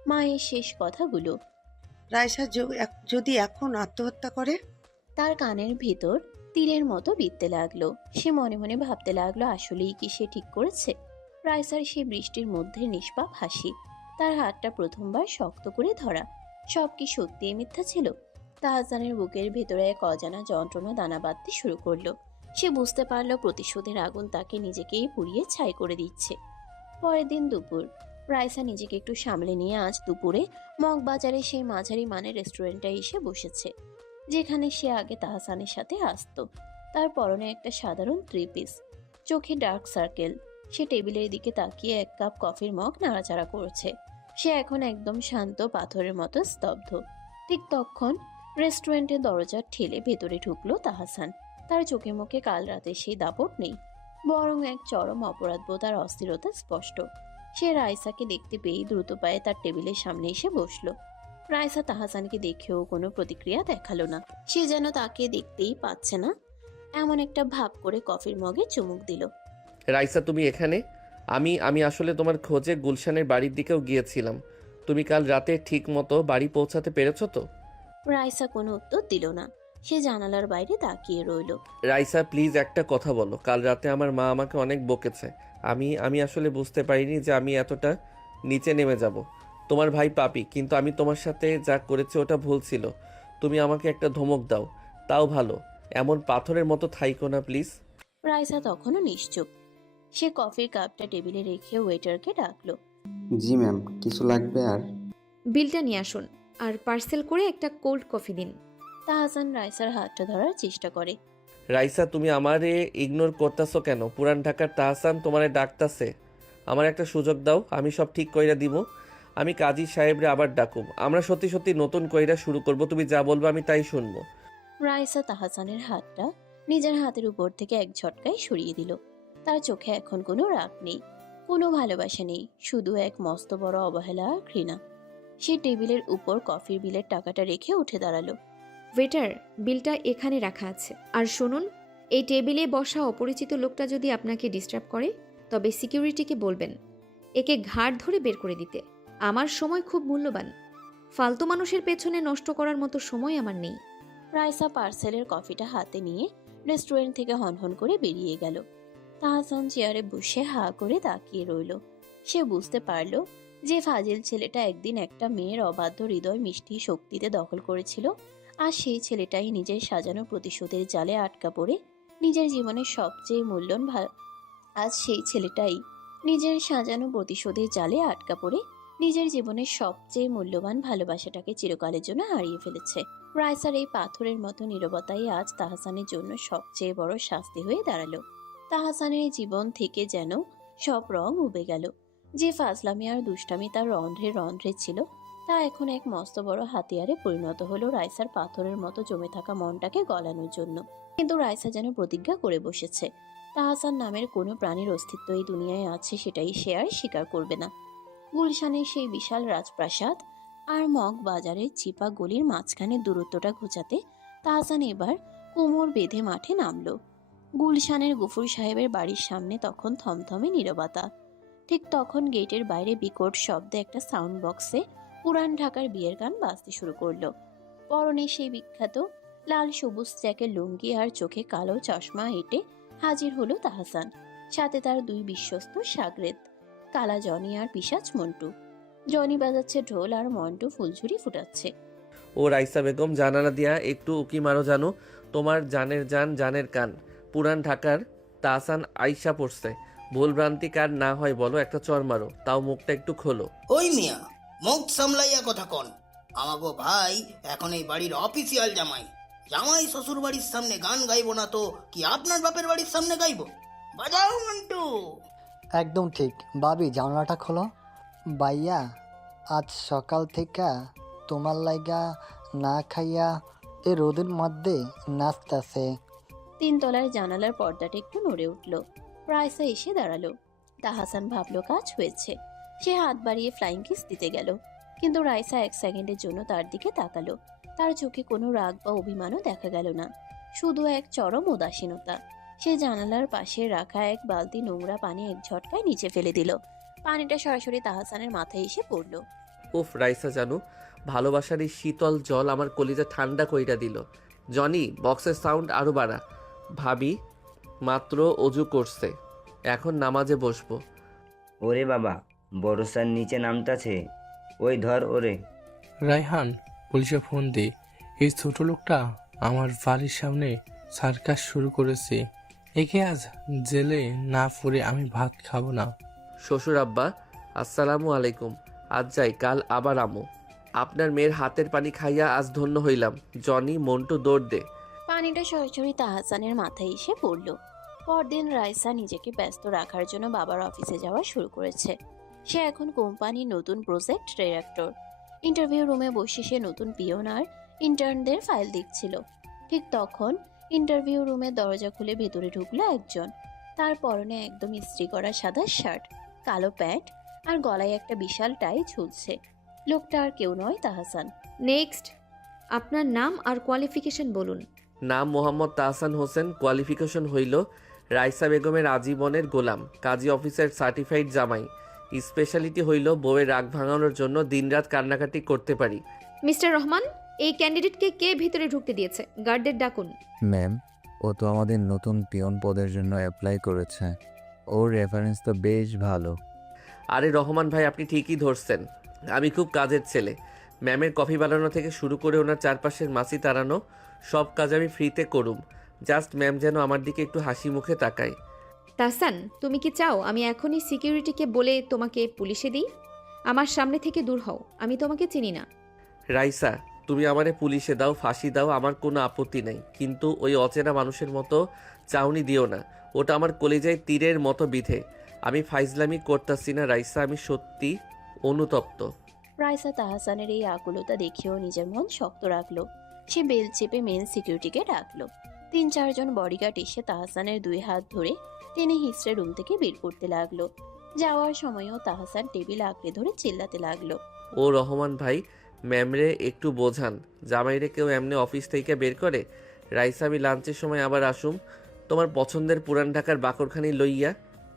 মায়ের শেষ কথাগুলো, রায়সা যদি এখন আত্মহত্যা করে? তার কানের ভেতর তীরের মতো বিঁধতে লাগলো। সে মনে মনে ভাবতে লাগলো, আসলেই কি সে ঠিক করেছে? রাইসার সেই বৃষ্টির মধ্যে নিষ্পাপ হাসি, তার হাতটা প্রথমবার শক্ত করে ধরা, সব কি সত্যিই মিথ্যা ছিল? তাহসানের বুকের ভেতরে এক অজানা যন্ত্রণা দানা বাঁধতে শুরু করলো। সে বুঝতে পারলো প্রতিশোধের আগুন তাকে নিজেকেই পুড়িয়ে ছাই করে দিচ্ছে। পরের দিন দুপুর, রাইসা নিজেকে একটু সামলে নিয়ে আজ দুপুরে মগবাজারে সেই মাঝারি মানের রেস্টুরেন্টে এসে বসেছে, যেখানে সে আগে তাহসানের সাথে আসতো। তার পরনে একটা সাধারণ 3 পিস, চোখে ডার্ক সার্কেল। সে টেবিলের দিকে তাকিয়ে এক কাপ কফির মগ নাড়াচাড়া করছে। সে এখন একদম শান্ত, পাথরের মতো স্তব্ধ। ঠিক তখন রেস্টুরেন্টের দরজা ঠেলে ভেতরে ঢুকলো তাহসান। তার চোখে মুখে কাল রাতে সেই দাপট নেই, বরং এক চরম অপরাধবোধ আর অস্থিরতা স্পষ্ট। সে রাইসাকে দেখতে পেয়েই দ্রুত পায়ে তার টেবিলের সামনে এসে বসলো। রাইসা তাহসানকে দেখেও কোনো প্রতিক্রিয়া দেখালো না। সে যেন তাকে দেখতেই পাচ্ছে না, এমন একটা ভাব করে কফির মগে চুমুক দিল। রাইসা, তুমি এখানে? আমি আসলে তোমার খোঁজে গুলশানের বাড়ির দিকেও গিয়েছিলাম। তুমি কাল রাতে ঠিক মতো বাড়ি পৌঁছাতে পেরেছো তো? রাইসা কোনো উত্তর দিল না। সে জানালার বাইরে তাকিয়ে রইল। রাইসা প্লিজ একটা কথা বলো। কাল রাতে আমার মা আমাকে অনেক বকেছে। আমি আসলে বুঝতে পারিনি যে আমি এতটা নিচে নেমে যাব। তোমার ভাই পাপী, কিন্তু আমি তোমার সাথে যা করেছি ওটা ভুল ছিল। তুমি আমাকে একটা ধমক দাও, তাও ভালো। এমন পাথরের মতো থাইকো না প্লিজ। রাইসা তখনও নিশ্চুপ। সে কফির কাপটা টেবিলে রেখে ওয়েটারকে ডাকলো। জি ম্যাম, কিছু লাগবে? আর বিলটা নিয়ে আসুন, আর পার্সেল করে একটা কোল্ড কফি দিন। তাহসান রাইসার হাতটা ধরার চেষ্টা করে। রাইসা, তুমি আমারে ইগনোর করতেছো কেন? পুরান ঢাকার তাহসান তোমারে ডাকতাছে। আমার একটা সুযোগ দাও, আমি সব ঠিক কইরা দিব। আমি কাজী সাহেবরে আবার ডাকুম। আমরা সত্যি সত্যি নতুন কইরা শুরু করব। তুমি যা বলবো আমি তাই শুনবো। রাইসা তাহসানের হাতটা নিজের হাতের উপর থেকে এক ঝটকায় সরিয়ে দিল। তার চোখে এখন কোনো রাগ নেই, কোনো ভালোবাসা নেই, শুধু এক মস্ত বড় অবহেলা আর ঘৃণা। সে টেবিলের উপর কফির বিলের টাকাটা রেখে উঠে দাঁড়ালো। ওয়েটার, বিলটা এখানে রাখা আছে। আর শুনুন, এই টেবিলে বসা অপরিচিত লোকটা যদি আপনাকে ডিস্টার্ব করে, তবে সিকিউরিটিকে বলবেন। একে ঘাড় ধরে বের করে দিতে। আমার সময় খুব মূল্যবান, ফালতু মানুষের পেছনে নষ্ট করার মতো সময় আমার নেই। রাইসা পার্সেলের কফিটা হাতে নিয়ে রেস্টুরেন্ট থেকে হনহন করে বেরিয়ে গেল। তাহসান চেয়ারে বসে হা করে তাকিয়ে রইল। সে বুঝতে পারল যে ফাজিল ছেলেটা একদিন একটা মেয়ের অবাধ্য হৃদয় মিষ্টি শক্তিতে দখল করেছিল, আর সেই ছেলেটাই নিজের সাজানো প্রতিশোধের জালে আটকা পড়ে নিজের জীবনের সবচেয়ে আজ সেই ছেলেটাই নিজের সাজানো প্রতিশোধের জালে আটকা পড়ে নিজের জীবনের সবচেয়ে মূল্যবান ভালোবাসাটাকে চিরকালের জন্য হারিয়ে ফেলেছে। রাইসার এই পাথরের মতো নীরবতাই আজ তাহসানের জন্য সবচেয়ে বড় শাস্তি হয়ে দাঁড়ালো। তাহসানের জীবন থেকে যেন সব রং উবে গেল। যে ফাজলামি আর দুষ্টামি তার রন্ধ্রে রন্ধ্রে ছিল, তা এখন এক মস্ত বড় হাতিয়ারে পরিণত হলো রাইসার পাথরের মতো জমে থাকা মনটাকে গলানোর জন্য। কিন্তু রাইসা যেন প্রতিজ্ঞা করে বসেছে, তাহসান নামের কোনো প্রাণীর অস্তিত্ব এই দুনিয়ায় আছে সেটাই সে আর স্বীকার করবে না। গুলশানের সেই বিশাল রাজপ্রাসাদ আর মগ বাজারের চিপা গলির মাঝখানে দূরত্বটা ঘোচাতে তাহসান এবার কোমর বেঁধে মাঠে নামলো। গুলশানের গফুর সাহেবের বাড়ির সামনে তখন থমথমে নীরবতা। ঠিক তখন গেটের বাইরে বিকট শব্দে একটা সাউন্ড বক্সে পুরান ঢাকার বিয়ের গান বাজতে শুরু করলো। পরনে সেই বিখ্যাত লাল সবুজ জ্যাকেট লুঙ্গি আর চোখে কালো চশমা এঁটে হাজির হলো তাহসান, সাথে তার দুই বিশ্বস্ত সাগরেদ, কালা জনি আর পিশাচ মন্টু। জনি বাজাচ্ছে ঢোল আর মন্টু ফুলঝুরি ফুটাচ্ছে। ও রাইসা বেগম, জানালা দিয়া একটু উকি মারো, জানো তোমার জানের জান জানের কান। পুরান ঢাকার তাহসান আইসা পড়ছে। ভুলভ্রান্তি কার না হয় বলো, একটা চর মারো, তাও মুখটা একটু খোলো। ওই মিয়া, মুখ সামলাইয়া কথা কন। আমাগো ভাই এখন এই বাড়ির অফিসিয়াল জামাই। জামাই শ্বশুর বাড়ির সামনে গান গাইবো না তো কি আপনার বাপের বাড়ির সামনে গাইবো? বাজাও মন্টু। একদম ঠিক। বাবি, জানালাটা খোলো। বাইয়া, আজ সকাল থেকে তোমার লাইগা না খাইয়া এ রোদের মধ্যে নাচতাছে। 3 তলার জানালার পর্দাটা একটু নড়ে উঠল। রাইসা এসে দাঁড়ালো। তাহসান ভাবলো কাজ হয়েছে। সে হাত বাড়িয়ে ফ্লাইং কিস দিতে গেল, কিন্তু রাইসা 1 সেকেন্ডের জন্য তার দিকে তাকালো। তার চোখে কোনো রাগ বা অভিমানও দেখা গেল না, শুধু এক চরম উদাসীনতা। সে জানালার পাশে রাখা এক বালতি নোংরা পানি এক ঝটকায় নিচে ফেলে দিল। পানিটা সরাসরি তাহসানের মাথায় এসে পড়ল। উফ রাইসা জানু, ভালোবাসার এই শীতল জল আমার কলিজা ঠান্ডা কইরা দিল। জনি, বক্সের সাউন্ড আরো বাড়া। ভাবি মাত্র অজু করছে, এখন নামাজে বসবো। ওরে বাবা, বড় স্যার নিচে নামতাছে, ওই ধর ওরে। রায়হান, পুলিশে ফোন দে। এই ছোট লোকটা আমার বাড়ির সামনে সার্কাস শুরু করেছে। একে আজ জেলে না পড়ে আমি ভাত খাবো না। শ্বশুর আব্বা, আসসালামু আলাইকুম। আজ যাই, কাল আবার আমো। আপনার মেয়ের হাতের পানি খাইয়া আজ ধন্য হইলাম। জনি, মন্টু দৌড় দে। পানিটা সরাসরি তাহসানের মাথায় এসে পড়ল। পরদিন রাইসা নিজেকে ব্যস্ত রাখার জন্য বাবার অফিসে যাওয়া শুরু করেছে। সে এখন কোম্পানির নতুন প্রজেক্ট ডিরেক্টর। ইন্টারভিউ রুমে বসে সে নতুন পিয়ন আর ইন্টার্নদের ফাইল দেখছিল। ঠিক তখন ইন্টারভিউ রুমের দরজা খুলে ভেতরে ঢুকলো একজন। তার পরনে একদম ইস্ত্রি করা সাদা শার্ট, কালো প্যান্ট আর গলায় একটা বিশাল টাই ঝুলছে। লোকটা আর কেউ নয়, তাহসান। নেক্সট, আপনার নাম আর কোয়ালিফিকেশন বলুন। নাম মোহাম্মদ তাহসান হোসেন। কোয়ালিফিকেশন হইল রাইসা বেগমের আজীবনের গোলাম, কাজী অফিসের সার্টিফাইড জামাই। স্পেশালিটি হইল বউয়ের রাগ ভাঙানোর জন্য দিনরাত কান্নাকাটি করতে পারি। মিস্টার রহমান, এই ক্যান্ডিডেটকে কে ভিতরে ঢুকতে দিয়েছে? গার্ডদের ডাকুন। ম্যাম, ও তো আমাদের নতুন পিয়ন পদের জন্য অ্যাপ্লাই করেছে। ওর রেফারেন্স তো বেশ ভালো। আরে রহমান ভাই, আপনি ঠিকই ধরছেন। আমি খুব কাজের ছেলে। ম্যামের কফি বানানো থেকে শুরু করে ওনার চারপাশের মাছি তাড়ানো, সব কাজ আমি ফ্রিতে করুম। জাস্ট ম্যাম যেন আমার দিকে একটু হাসি মুখে তাকায়। তাহসান, তুমি কি চাও আমি এখনই সিকিউরিটিকে বলে তোমাকে পুলিশে দিই? আমার সামনে থেকে দূর হও, আমি তোমাকে চিনি না। রাইসা, তুমি আমারে পুলিশে দাও, ফাঁসি দাও, আমার কোনো আপত্তি নাই, কিন্তু ওই অচেনা মানুষের মতো চাউনি দিও না। ওটা আমার কলেজায় তীরের মতো বিধে। আমি ফাইজলামি করতাছি না রাইসা, আমি সত্যি অনুতপ্ত। রাইসা তাহসানের এই আকুলতা দেখেও নিজের মন শক্ত রাখলো। সে বেল চেপে মেন সিকিউরিটিকে ডাকলো। 3-4 জন বডিগার্ড এসে তাহসানের 2 হাত ধরে টেনে হিস্ট্রে রুম থেকে বের করতে লাগলো। যাওয়ার সময়ও তাহসান টেবিল আঁকড়ে ধরে চিল্লাতে লাগলো। ও রহমান ভাই, ম্যামরে একটু বোঝান। জামাইরে কেউ এমনি অফিস থেকে বের করে? রাইসা, আমি লাঞ্চের সময় আবার আসুম তোমার পছন্দের পুরান ঢাকার বাকরখানি লইয়া।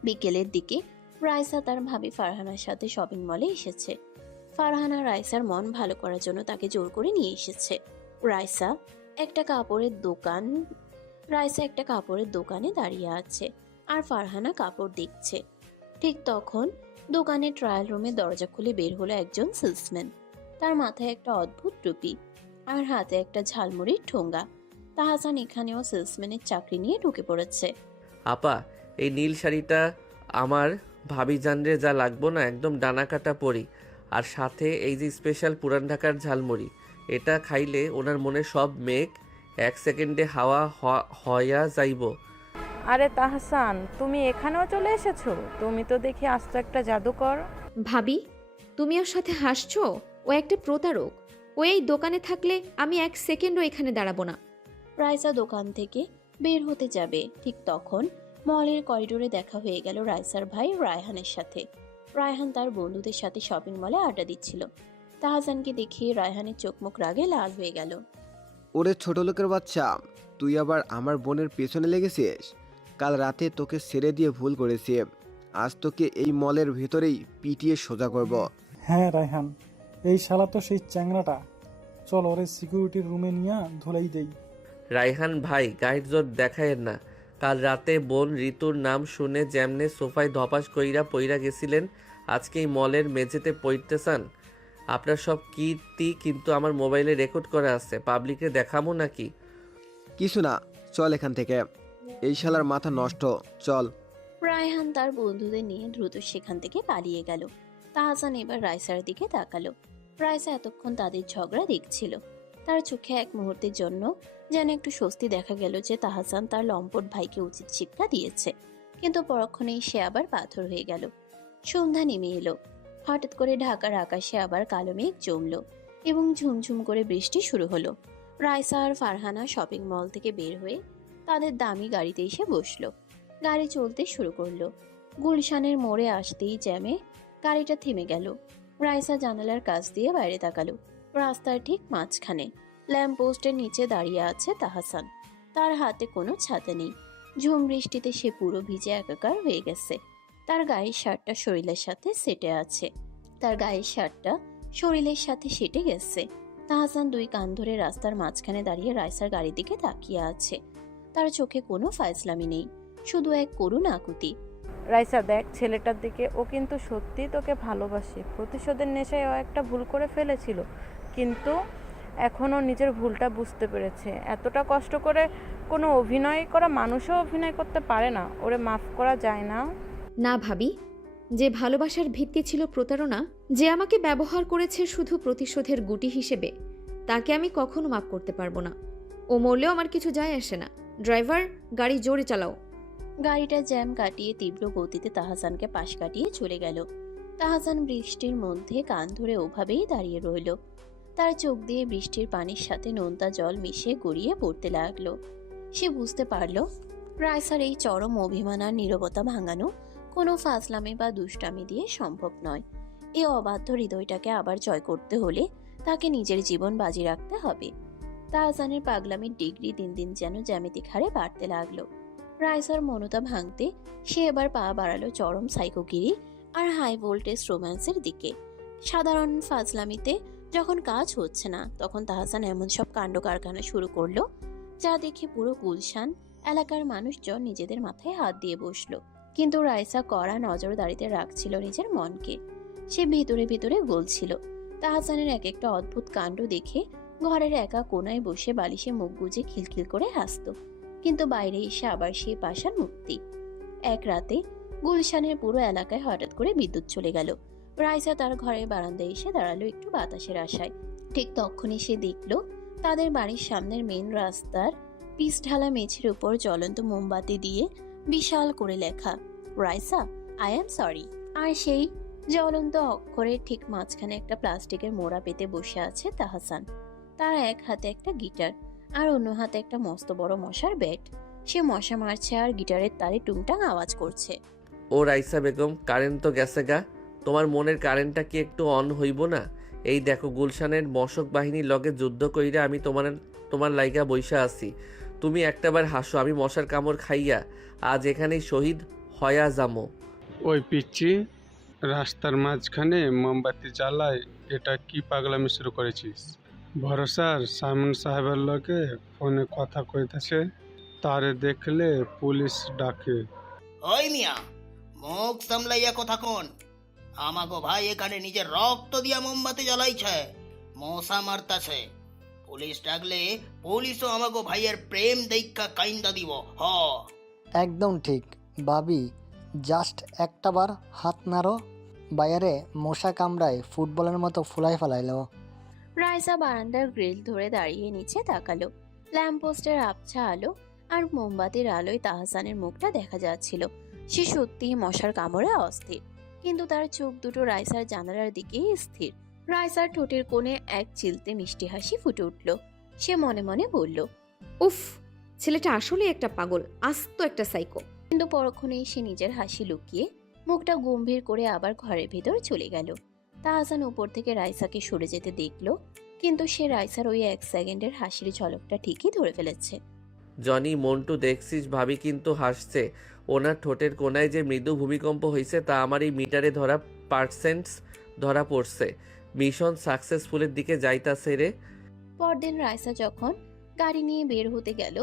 বিকেলের দিকে রাইসা তার ভাবি ফারহানার সাথে শপিং মলে এসেছে। ফারহানা রাইসার মন ভালো করার জন্য তাকে জোর করে নিয়ে এসেছে। রাইসা একটা কাপড়ের দোকানে দাঁড়িয়ে আছে আর ফারহানা কাপড় দেখছে। ঠিক তখন দোকানের ট্রায়াল রুমে দরজা খুলে বের হলো একজন সেলসম্যান। তার মাথায় একটা অদ্ভুত টুপি আর হাতে একটা ঝালমুড়ির ঠোঙ্গা। তাহসান এখানেও সেলসম্যানের চাকরি নিয়ে ঢুকে পড়েছে। আপা, এই নীল শাড়িটা আমার ভাবি জানরে যা লাগবো না, একদম ডানা কাটা পরি। আর সাথে এই যে স্পেশাল পুরান ঢাকার ঝালমুড়ি, এটা খাইলে ওনার মনে সব মেঘ 1 সেকেন্ডে হাওয়া হয়া যাইব। আরে তাহসান, তুমি এখানেও চলে এসেছো? তুমি তো দেখি আস্ত একটা জাদুকর। ভাবি, তুমি ওর সাথে হাসছো? ও একটা প্রতারক। ও এই দোকানে থাকলে আমি 1 সেকেন্ডও এখানে দাঁড়াবো না। রাইসা দোকান থেকে বের হতে যাবে, ঠিক তখন মলের করিডোরে দেখা হয়ে গেল রাইসার ভাই রায়হানের সাথে। রায়হান তার বন্ধুদের সাথে শপিং মলে আড্ডা দিচ্ছিল। তাহসানকে দেখিয়ে রায়হানের চোখ মুখ রাগে লাল হয়ে গেল। ওরে ছোট লোকের বাচ্চা, তুই আবার আমার বোনের পেছনে লেগেছিস। কাল রাতে তোকে ছেড়ে দিয়ে ভুল করেছি, আজ তোকে এই মলের ভেতরেই পিটিয়ে সোজা করব। হ্যাঁ রায়হান, এই শালা তো সেই চ্যাংরাটা। চল ওরে সিকিউরিটির রুমে নিয়ে ধুলাই দেই। রায়হান ভাই, গাইড জোর দেখায়েন না। কাল রাতে বোন ঋতুর নাম শুনে যেমনে সোফায় ধপাস কইরা পইরা গেছিলেন, আজকে এই মলের মেঝেতে পড়তে চান? আপনার সব কীর্তি কিন্তু আমার মোবাইলে রেকর্ড করা আছে, পাবলিকে দেখাবো নাকি? কিছু না, চল এখান থেকে। এই শালার মাথা নষ্ট, চল। রায়হান তার বন্ধুদের নিয়ে দ্রুত সেখান থেকে পালিয়ে গেল। তাহসান এবার রাইসার দিকে তাকালো। রাইসা এতক্ষণ তাদের ঝগড়া দেখছিল। তার চোখে এক মুহূর্তের জন্য যেন একটু স্বস্তি দেখা গেল যে তাহসান তার লম্পট ভাইকে উচিত শিক্ষা দিয়েছে, কিন্তু পরক্ষণেই সে আবার পাথর হয়ে গেল। সন্ধ্যা নেমে এলো। হঠাৎ করে ঢাকার আকাশে আবার কালো মেঘ জমল এবং ঝুমঝুম করে বৃষ্টি শুরু হলো। রাইসা আর ফারহানা শপিং মল থেকে বের হয়ে তাদের দামি গাড়িতে এসে বসলো। গাড়ি চলতে শুরু করলো। গুলশানের মোড়ে আসতেই জ্যামে গাড়িটা থেমে গেল। রাইসা জানালার কাছ দিয়ে বাইরে তাকালো। রাস্তার ঠিক মাঝখানে ল্যাম্প পোস্টের নিচে দাঁড়িয়ে আছে তাহসান। তার হাতে কোনো ছাতা নেই। ঝুম বৃষ্টিতে সে পুরো ভিজে একাকার হয়ে গেছে। তার গায়ের শার্টটা শরীরের সাথে সেটে গেছে। তাহসান দুই কান ধরে রাস্তার মাঝখানে দাঁড়িয়ে রাইসার গাড়ির দিকে তাকিয়ে আছে। তার চোখে কোনো ফায়সলামি নেই, শুধু এক করুণ আকুতি। রাইসা দেখ ছেলেটার দিকে, ও কিন্তু সত্যি তোকে ভালোবাসে। প্রতিশোধের নেশায় ও একটা ভুল করে ফেলেছিল, কিন্তু এখনও নিজের ভুলটা বুঝতে পেরেছে। এতটা কষ্ট করে কোনো অভিনয় করা মানুষও অভিনয় করতে পারে না, ওরে মাফ করা যায় না। না ভাবি, যে ভালোবাসার ভিত্তি ছিল প্রতারণা, যে আমাকে ব্যবহার করেছে শুধু প্রতিশোধের গুটি হিসেবে, তাকে আমি কখনো মাফ করতে পারবো না। ও মরলেও আমার কিছু যায় আসে না। ড্রাইভার, গাড়ি জোরে চালাও। গাড়িটা জ্যাম কাটিয়ে তীব্র গতিতে তাহসানকে পাশ কাটিয়ে চলে গেল। তাহসান বৃষ্টির মধ্যে কান ধরে ওভাবেই দাঁড়িয়ে রইল। তার চোখ দিয়ে বৃষ্টির পানির সাথে নোনতা জল মিশে গড়িয়ে পড়তে লাগলো। সে বুঝতে পারল রাইসার এই চরম অভিমান আর নীরবতা ভাঙানো কোনো ফাজলামি বা দুষ্টামি দিয়ে সম্ভব নয়। এই অবাধ্য হৃদয়টাকে আবার জয় করতে হলে তাকে নিজের জীবন বাজি রাখতে হবে। তাহসানের পাগলামির ডিগ্রি দিন দিন যেন জ্যামিতিক হারে বাড়তে লাগলো। রাইসার মনতা ভাঙতে সে এবার পা বাড়ালো চরম সাইকোগিরি আর হাই ভোল্টেজ রোম্যান্সের দিকে। সাধারণ ফাজলামিতে যখন কাজ হচ্ছে না, তখন তাহসান এমন সব কাণ্ড কারখানা শুরু করলো যা দেখে পুরো গুলশান এলাকার মানুষজন নিজেদের মাথায় হাত দিয়ে বসলো। কিন্তু রাইসা কড়া নজরদারিতে রাখছিল নিজের মনকে। সে ভিতরে ভিতরে গলছিল। তাহসানের এক একটা অদ্ভুত কাণ্ড দেখে ঘরের একা কোনায় বসে বালিশে মুখ গুজে খিলখিল করে হাসত, কিন্তু বাইরে এসে আবার সে পাষাণ মুক্তি। এক রাতে গুলশানের পুরো এলাকায় হঠাৎ করে বিদ্যুৎ চলে গেল। রাইসা তার ঘরের বারান্দায় এসে দাঁড়ালো একটু বাতাসের আশায়। ঠিক তখনই সে দেখলো তাদের বাড়ির সামনের মেন রাস্তার পিচ ঢালা মেঝের উপর জ্বলন্ত মোমবাতি দিয়ে বিশাল করে লেখা, রাইসা, আই অ্যাম সরি। আর সেই জ্বলন্ত অক্ষরের ঠিক মাঝখানে একটা প্লাস্টিকের মোড়া পেতে বসে আছে তাহসান। তার এক হাতে একটা গিটার আর অন্য হাতে একটা মস্ত বড় মশার ব্যাট। সে মশা মারছে আর গিটারের তারে টুংটাং আওয়াজ করছে। ও রাইসা বেগম, কারেন্ট তো গেছে গা। তোমার মনের কারেন্টটা কি একটু অন হইব না? এই দেখো, গুলশানের মশক বাহিনীর লগে যুদ্ধ কইরা আমি তোমার লাইগা বইসা আছি। তুমি একটাবার হাসো, আমি মশার কামড় খাইয়া আজ এখানেই শহীদ হয়া যামো। ওই পিচ্ছি, রাস্তার মাঝখানে মোমবাতি জ্বালায়, এটা কি পাগলামি শুরু করেছিস? ভরসার সামন সাহেবের লগে ফোনে কথা কইতাছে, তারে দেখলে পুলিশ ডাকে। ওই মিয়া, মুখ সামলাইয়া কথা কন। আমাগো ভাই এখানে নিজের রক্ত দিয়া মোমবাতি জ্বালাইছে, মশা মারতাছে। পুলিশ ডাকলে পুলিশও আমাগো ভাইয়ের প্রেম দেখা কাইন্দা দিব। হ, একদম ঠিক। বাবি, জাস্ট একটা বার হাত নাড়ো, বাইরে মশা কামড়ায় ফুটবলের মতো ফুলাই ফেলাইলো। রাইসা বারান্দার গ্রিল ধরে দাঁড়িয়ে নিচে তাকালো। ল্যাম্পপোস্টের আবছা আলো আর মোমবাতির আলোয় তাহসানের মুখটা দেখা যাচ্ছিল। সে সত্যিই মশার কামড়ে অস্থির, কিন্তু তার চোখ দুটো রাইসার জানালার দিকেই স্থির। রাইসার ঠোঁটের কোণে এক চিলতে মিষ্টি হাসি ফুটে উঠল। সে মনে মনে বলল, উফ, ছেলেটা আসলে একটা পাগল, আস্ত একটা সাইকো। কিন্তু পরক্ষণেই সে নিজের হাসি লুকিয়ে মুখটা গম্ভীর করে আবার ঘরের ভেতর চলে গেল। তাহসান উপর থেকে রাইসাকে সরে যেতে দেখলো, কিন্তু সে রাইসার ওই 1 সেকেন্ডের হাসির ঝলকটা ঠিকই ধরে ফেলেছে। জনি, মন্টু দেখছিস ভাবি কিন্তু হাসছে। ওনার ঠোঁটের কোনায় যে মৃদু ভূমিকম্প হয়েছে তা আমার এই মিটারে ধরা পার্সেন্টস ধরা পড়ছে। মিশন সাকসেসফুলের দিকে যাইতাছে রে। পরদিন রাইসা যখন গাড়ি নিয়ে বের হতে গেল,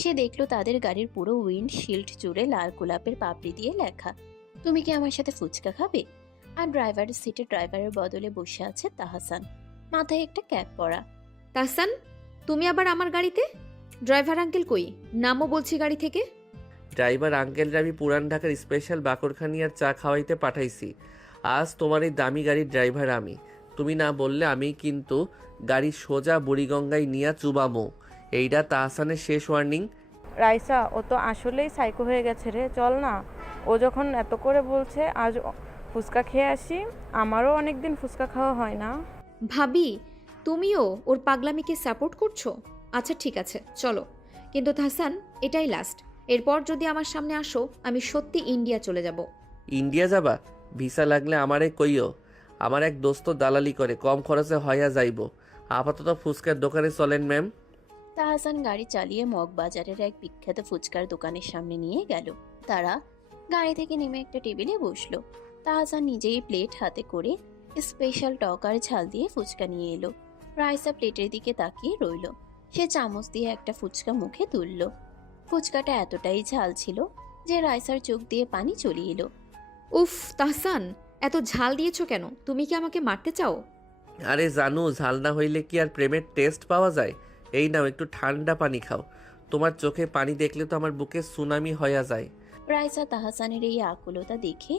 সে দেখলো তাদের গাড়ির পুরো উইন্ডশিল্ড জুড়ে লাল গোলাপের পাপড়ি দিয়ে লেখা, তুমি কি আমার সাথে ফুচকা খাবে? আর ড্রাইভারের সিটে ড্রাইভারের বদলে বসে আছে তাহসান, মাথায় একটা ক্যাপ পরা। তাহসান, তুমি আবার আমার গাড়িতে? ড্রাইভার আঙ্কেল কই? নামও বলছি গাড়ি থেকে। ড্রাইভার আঙ্কেলরা আমি পুরান ঢাকার স্পেশাল বাকরখানি আর চা খাওয়াইতে পাঠাইছি। আজ তোমার এই দামি গাড়ির ড্রাইভার আমি। তুমি না বললে আমি কিন্তু গাড়ি সোজা বুড়িগঙ্গায় নিয়ে চুবামো। এইটা তাহসানের শেষ ওয়ার্নিং। রাইসা, ও তো আসলেই সাইকো হয়ে গেছে রে। চল না, ও যখন এত করে বলছে আজ ফুচকা খেয়ে আসি। আমারও অনেকদিন ফুচকা খাওয়া হয় না। ভাবি, তুমিও ওর পাগলামিকে সাপোর্ট করছো? আচ্ছা ঠিক আছে, চলো। কিন্তু তাহসান, এটাই লাস্ট। এরপর যদি আমার সামনে আসো, আমি সত্যি ইন্ডিয়া চলে যাব। ইন্ডিয়া যাবা? ভিসা লাগলে আমারে কইও। আমার এক দোস্ত দালালি করে, কম খরচে হইয়া যাইব। আপাতত ফুচকার দোকানে চলেন ম্যাম। তাহসান গাড়ি চালিয়ে মগবাজারের এক বিখ্যাত ফুচকার দোকানের সামনে নিয়ে গেল। তারা গাড়ি থেকে নেমে একটা টেবিলে বসলো। তাহসান নিজেই প্লেট হাতে করে স্পেশাল টক আর ঝাল দিয়ে ফুচকা নিয়ে এলো। রাইসা প্লেটের দিকে তাকিয়ে রইল। সে চামচ দিয়ে একটা ফুচকা মুখে তুলল। ফুচকাটা এতটাই ঝাল ছিল যে রাইসার চোখ দিয়ে পানি চলে এলো। উফ তাহসান, এত ঝাল দিয়েছো কেন? তুমি কি আমাকে মারতে চাও? আরে জানু, ঝাল না হইলে কি আর প্রেমের টেস্ট পাওয়া যায়? এই নাও, একটু ঠান্ডা পানি খাও। তোমার চোখে পানি দেখলে তো আমার বুকে সুনামি হইয়া যায়। রাইসা তাহসানের এই আকুলতা দেখে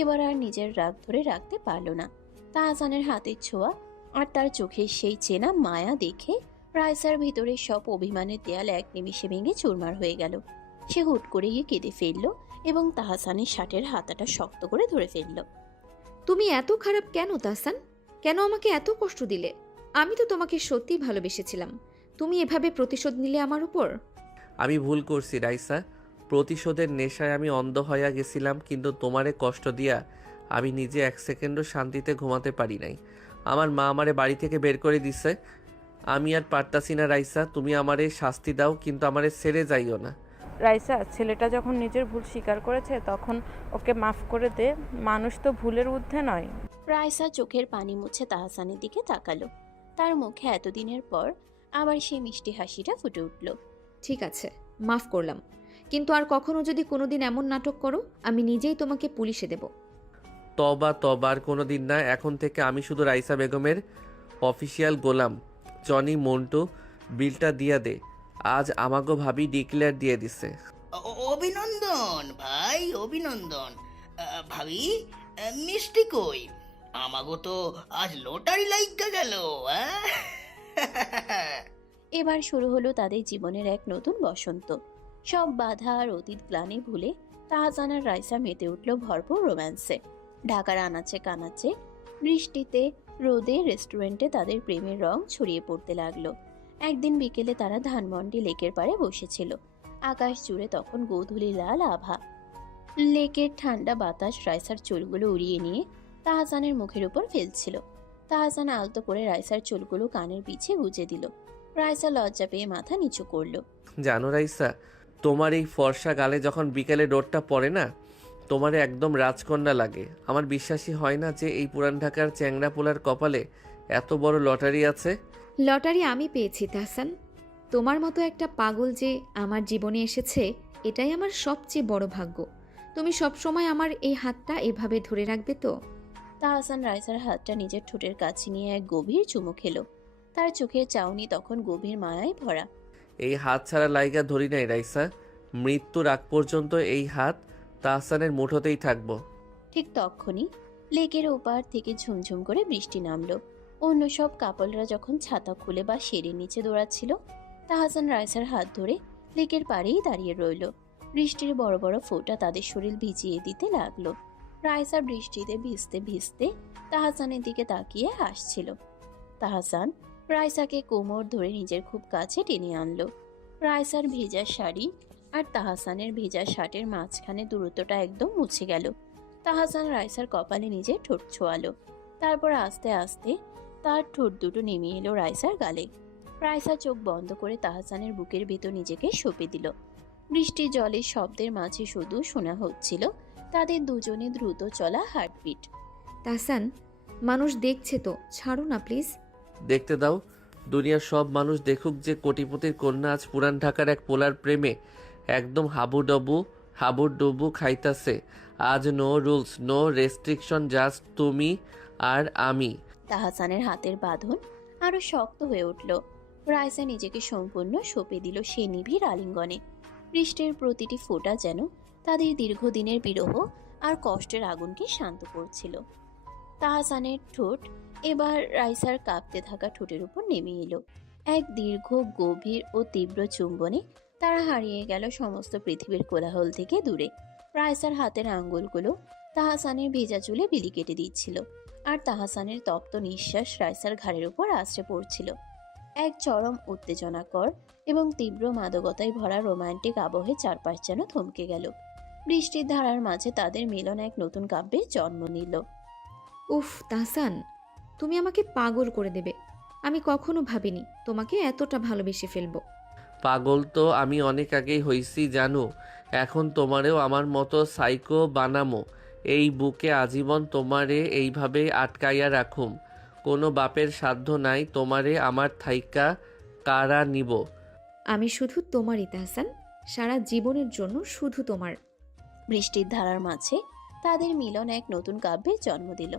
এবার আর নিজের রাগ ধরে রাখতে পারল না। তাহসানের হাতের ছোঁয়া আর তার চোখের সেই চেনা মায়া দেখে রাইসার ভিতরে সব অভিমানের দেয়াল এক নিমিষে ভেঙে চুরমার হয়ে গেল। সে হুট করে গিয়ে কেঁদে ফেলল এবং তাহসানের শার্টের হাতাটা শক্ত করে ধরে ফেলল। তুমি এত খারাপ কেন তাহসান? কেন আমাকে এত কষ্ট দিলে? আমি তো তোমাকে সত্যিই ভালোবেসেছিলাম। তুমি এভাবে প্রতিশোধ নিলে আমার উপর? আমি ভুল করছি রাইসা। প্রতিশোধের নেশায় আমি অন্ধ হইয়া গেছিলাম, কিন্তু তোমারে কষ্ট দিয়া আমি নিজে 1 সেকেন্ডও শান্তিতে ঘুমাতে পারি নাই। আমার মা আমারে বাড়ি থেকে বের করে দিছে। আমি আর পারতাছি না রাইসা, তুমি আমারে শাস্তি দাও, কিন্তু আমারে ছেড়ে যাইও না। রাইসা, ছেলেটা যখন নিজের ভুল স্বীকার করেছে তখন ওকে মাফ করে দে। মানুষ তো ভুলের ঊর্ধ্বে নয়। রাইসা চোখের পানি মুছে তাহসানের দিকে তাকালো। তার মুখে এতদিনের পর আবার সেই মিষ্টি হাসিটা ফুটে উঠল। ঠিক আছে, মাফ করলাম, কিন্তু আর কখনো যদি কোনোদিন এমন নাটক করো, আমি নিজেই তোমাকে পুলিশে দেব। তবা তবা, আর কোনোদিন না। এখন থেকে আমি শুধু রাইসা বেগমের অফিসিয়াল গোলাম। জনি, মন্টু, বিলটা দিয়া দে। আজ আমাগো ভাবি ডিক্লেয়ার দিয়ে দিছে। অভিনন্দন ভাই, অভিনন্দন। ভাবি, মিষ্টি কই? আমাগো তো আজ লটারি লাইগা গেল। এবার শুরু হলো তাদের জীবনের এক নতুন বসন্ত। সব বাধা আর অতীত গ্লানি ভুলে তাহসান আর রাইসা মেতে উঠল ভরপুর রোম্যান্সে। ঢাকার আনাচে কানাচে, বৃষ্টিতে, রোদে, রেস্টুরেন্টে তাদের প্রেমের রং ছড়িয়ে পড়তে লাগলো। একদিন বিকেলে তারা ধানমন্ডি লেকের পাড়ে বসেছিল। আকাশ জুড়ে তখন গোধূলি লাল আভা। লেকের ঠান্ডা বাতাস রাইসার চুলগুলো উড়িয়ে নিয়ে তাহসানের মুখের উপর ফেলছিল। তাহসান আলতো করে রাইসার চুলগুলো কানের পিছে গুজে দিল। রাইসা লজ্জা পেয়ে মাথা নিচু করলো। জানো রাইসা, তোমার এই ফর্সা গালে যখন বিকেলে রোদটা পড়ে না, তোমারে একদম রাজকন্যা লাগে। আমার বিশ্বাসই হয় না যে এই পুরান ঢাকার চ্যাংড়া পোলার কপালে এত বড় লটারি আছে। লটারি আমি পেয়েছি তাহসান। তোমার মতো একটা পাগল যে আমার জীবনে এসেছে, এটাই আমার সবচেয়ে বড় ভাগ্য। তুমি সবসময় আমার এই হাতটা এভাবে ধরে রাখবে তো? তাহসান রাইসার হাতটা নিজের ঠোঁটের কাছে নিয়ে এক গভীর চুমু খেলো। তার চোখের চাউনি তখন গভীর মায়ায় ভরা। এই হাত ছাড়া লাইগা ধরি নাই রাইসা। মৃত্যুর আগ পর্যন্ত এই হাত তাহসানের মুঠোতেই থাকবো। ঠিক তখনই লেকের ওপার থেকে ঝুমঝুম করে বৃষ্টি নামলো। অন্য সব কাপলরা যখন ছাতা খুলে বা সিঁড়ির নিচে দৌড়াচ্ছিল, তাহসান রাইসার হাত ধরে লেকের পাড়েই দাঁড়িয়ে রইল। বৃষ্টির বড় বড় ফোঁটা তাদের শরীর ভিজিয়ে দিতে লাগলো। রাইসা বৃষ্টিতে ভিজতে ভিজতে তাহসানের দিকে তাকিয়ে হাসছিল। তাহসান রাইসাকে কোমর ধরে নিজের খুব কাছে টেনে আনলো। রাইসার ভেজা শাড়ি আর তাহসানের ভেজা শার্টের মাঝখানে দূরত্বটা একদম মুছে গেল। তাহসান রাইসার কপালে নিজের ঠোঁট ছোঁয়ালো। তারপর আস্তে আস্তে তার ঠোঁট দুটো নেমে এলো রাইসার গালে। রাইসা চোখ বন্ধ করে তাহসানের বুকের ভেতর নিজেকে সঁপে দিল। বৃষ্টির জলের শব্দের মাঝে শুধু শোনা হচ্ছিল তাদের দুজনে দ্রুত চলা হার্টবিট। তাহসান, মানুষ দেখছে তো, ছাড়ো না প্লিজ। দেখতে দাও, দুনিয়ার সব মানুষ দেখুক যে কোটিপতির কন্যা আজ পুরান ঢাকার এক পোলার প্রেমে একদম হাবুডুবু খাইতাছে। আজ no rules, no restriction, just তুমি আর আমি। তাহসানের হাতের বাঁধন আরো শক্ত হয়ে উঠল। রাইসা নিজেকে সম্পূর্ণ সঁপে দিল সে নিবিড় আলিঙ্গনে। বৃষ্টির প্রতিটি ফোঁটা যেন তাদের দীর্ঘদিনের বিরহ আর কষ্টের আগুনকে শান্ত করছিল। তাহসানের ঠোঁট এবার রাইসার কাঁপতে থাকা ঠোঁটের উপর নেমে এলো। এক দীর্ঘ, গভীর ও তীব্র চুম্বনে তারা হারিয়ে গেল সমস্ত পৃথিবীর কোলাহল থেকে দূরে। রাইসার হাতের আঙ্গুলগুলো তাহসানের ভেজা চুলে বিলি কেটে দিচ্ছিল, আর তাহসানের তপ্ত নিঃশ্বাস রাইসার ঘাড়ের উপর আছড়ে পড়ছিল। এক চরম উত্তেজনাকর এবং তীব্র মাদকতায় ভরা রোমান্টিক আবহে চারপাশ যেন থমকে গেল। বৃষ্টির ধারার মাঝে তাদের মিলন এক নতুন কাব্যের জন্ম নিল। উফ তাহসান, তুমি আমাকে পাগল করে দেবে। আমি কখনো ভাবিনি তোমাকে এতটা ভালোবেসে ফেলবো। পাগল তো আমি অনেক আগেই হইছি জানো। এখন তোমারেও আমার মতো সাইকো বানামো। এই বুকে আজীবন তোমারে এইভাবে আটকাইয়া রাখুম। কোনো বাপের সাধ্য নাই তোমারে আমার থাইকা কারা নিব। আমি শুধু তোমারই তাহসান, সারা জীবনের জন্য শুধু তোমার। বৃষ্টির ধারার মাঝে তাদের মিলন এক নতুন কাব্যের জন্ম দিল।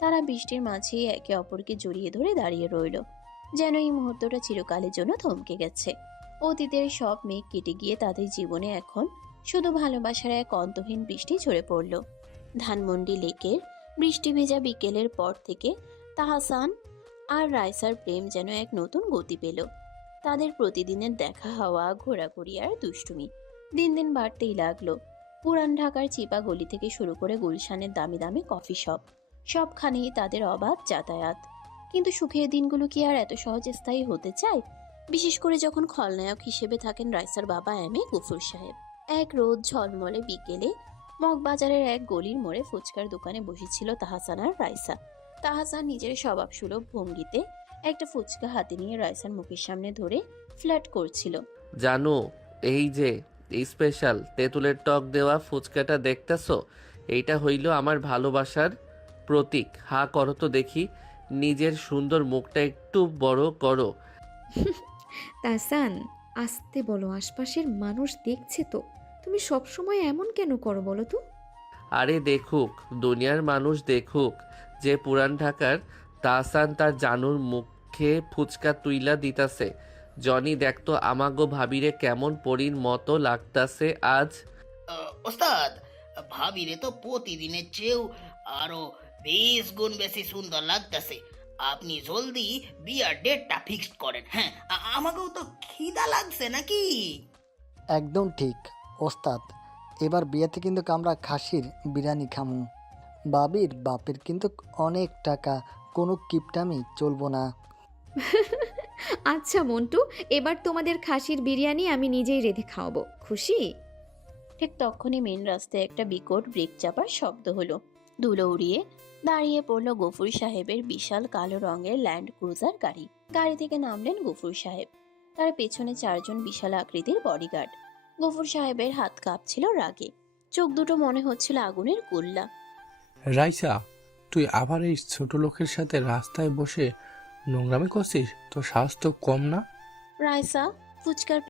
তারা বৃষ্টির মাঝে একে অপরকে জড়িয়ে ধরে দাঁড়িয়ে রইল, যেন এই মুহূর্তটা চিরকালের জন্য থমকে গেছে। অতীতের সব মেঘ কেটে গিয়ে তাদের জীবনে এখন শুধু ভালোবাসার এক অন্তহীন বৃষ্টি ঝরে পড়ল। ধানমন্ডি লেকের বৃষ্টি ভেজা বিকেলের পর থেকে তাহসান আর রাইসার প্রেম যেন এক নতুন গতি পেল। তাদের প্রতিদিনের দেখা হওয়া, ঘোরাঘুরি আর দুষ্টুমি দিন দিন বাড়তেই লাগলো। পুরান ঢাকার চিপা গলি থেকে শুরু করে গুলশানের দামি দামি কফি শপ, সবখানেই তাদের অবাধ যাতায়াত। কিন্তু সুখের দিনগুলো কি আর এত সহজে স্থায়ী হতে চায়? বিশেষ করে যখন খলনায়ক হিসেবে থাকেন রাইসার বাবা এম এ গফুর সাহেব। এক রোদ ঝলমলে বিকেলে মগবাজারের এক গলির মোড়ে ফুচকার দোকানে বসেছিল তাহসান আর রাইসা। তাহসান নিজের স্বভাবসুলভ ভঙ্গিতে একটা ফুচকা হাতে নিয়ে রাইসার মুখের সামনে ধরে ফ্ল্যাট করছিল। জানো, এই যে স্পেশাল তেঁতুলের টক দেওয়া ফুচকাটা দেখতেছো, এইটা হইল আমার ভালোবাসার প্রতীক। হা করো তো দেখি, নিজের সুন্দর মুখটা একটু বড় করো। তাহসান, আসতে বলো, আশপাশের মানুষ দেখছে তো। তুমি সবসময় এমন কেন করো বলো তো? আরে দেখুক, দুনিয়ার মানুষ দেখুক যে পুরান ঢাকার তাহসান তার জানুর মুখে ফুচকা তুইলা দিতাছে। জনি দেখতো আমাগো ভাবিরে কেমন পরীর মতো লাগতাছে আজ। ওস্তাদ, ভাবিরে তো প্রতিদিনের চেয়েও আরো 20 গুণ বেশি সুন্দর লাগতেছে। আপনি জলদি বিয়ার ডেটটা ফিক্সড করেন। হ্যাঁ, আমাকেও তো খিদা লাগছে নাকি? একদম ঠিক ওস্তাদ, এবার বিয়েতে কিন্তু আমরা খাসির বিরিয়ানি খামু। বাবির বাপের কিন্তু অনেক টাকা, কোনো কিপটামি চলবো না। আচ্ছা মন্টু, এবার তোমাদের খাসির বিরিয়ানি আমি নিজেই রেঁধে খাওয়াবো, খুশি? ঠিক তখনই মেন রাস্তায় একটা বিকট ব্রেক চাপার শব্দ হলো। ধুলো উড়িয়ে দাঁড়িয়ে পড়ল গফুর সাহেবের বিশাল কালো রঙের ল্যান্ড ক্রুজার গাড়ি। গাড়ি থেকে নামলেন গফুর সাহেব, তার পেছনে 4 জন বিশাল আকৃতির বডিগার্ড। গফুর সাহেবের হাত কাঁপছিল রাগে, চোখ দুটো মনে হচ্ছিল আগুনের গোল্লা। রাইসা, তুই আবার এই ছোট লোকের সাথে রাস্তায় বসে নোংরামি করছিস? তোর সাহস তো কম না। রাইসা ফুচকার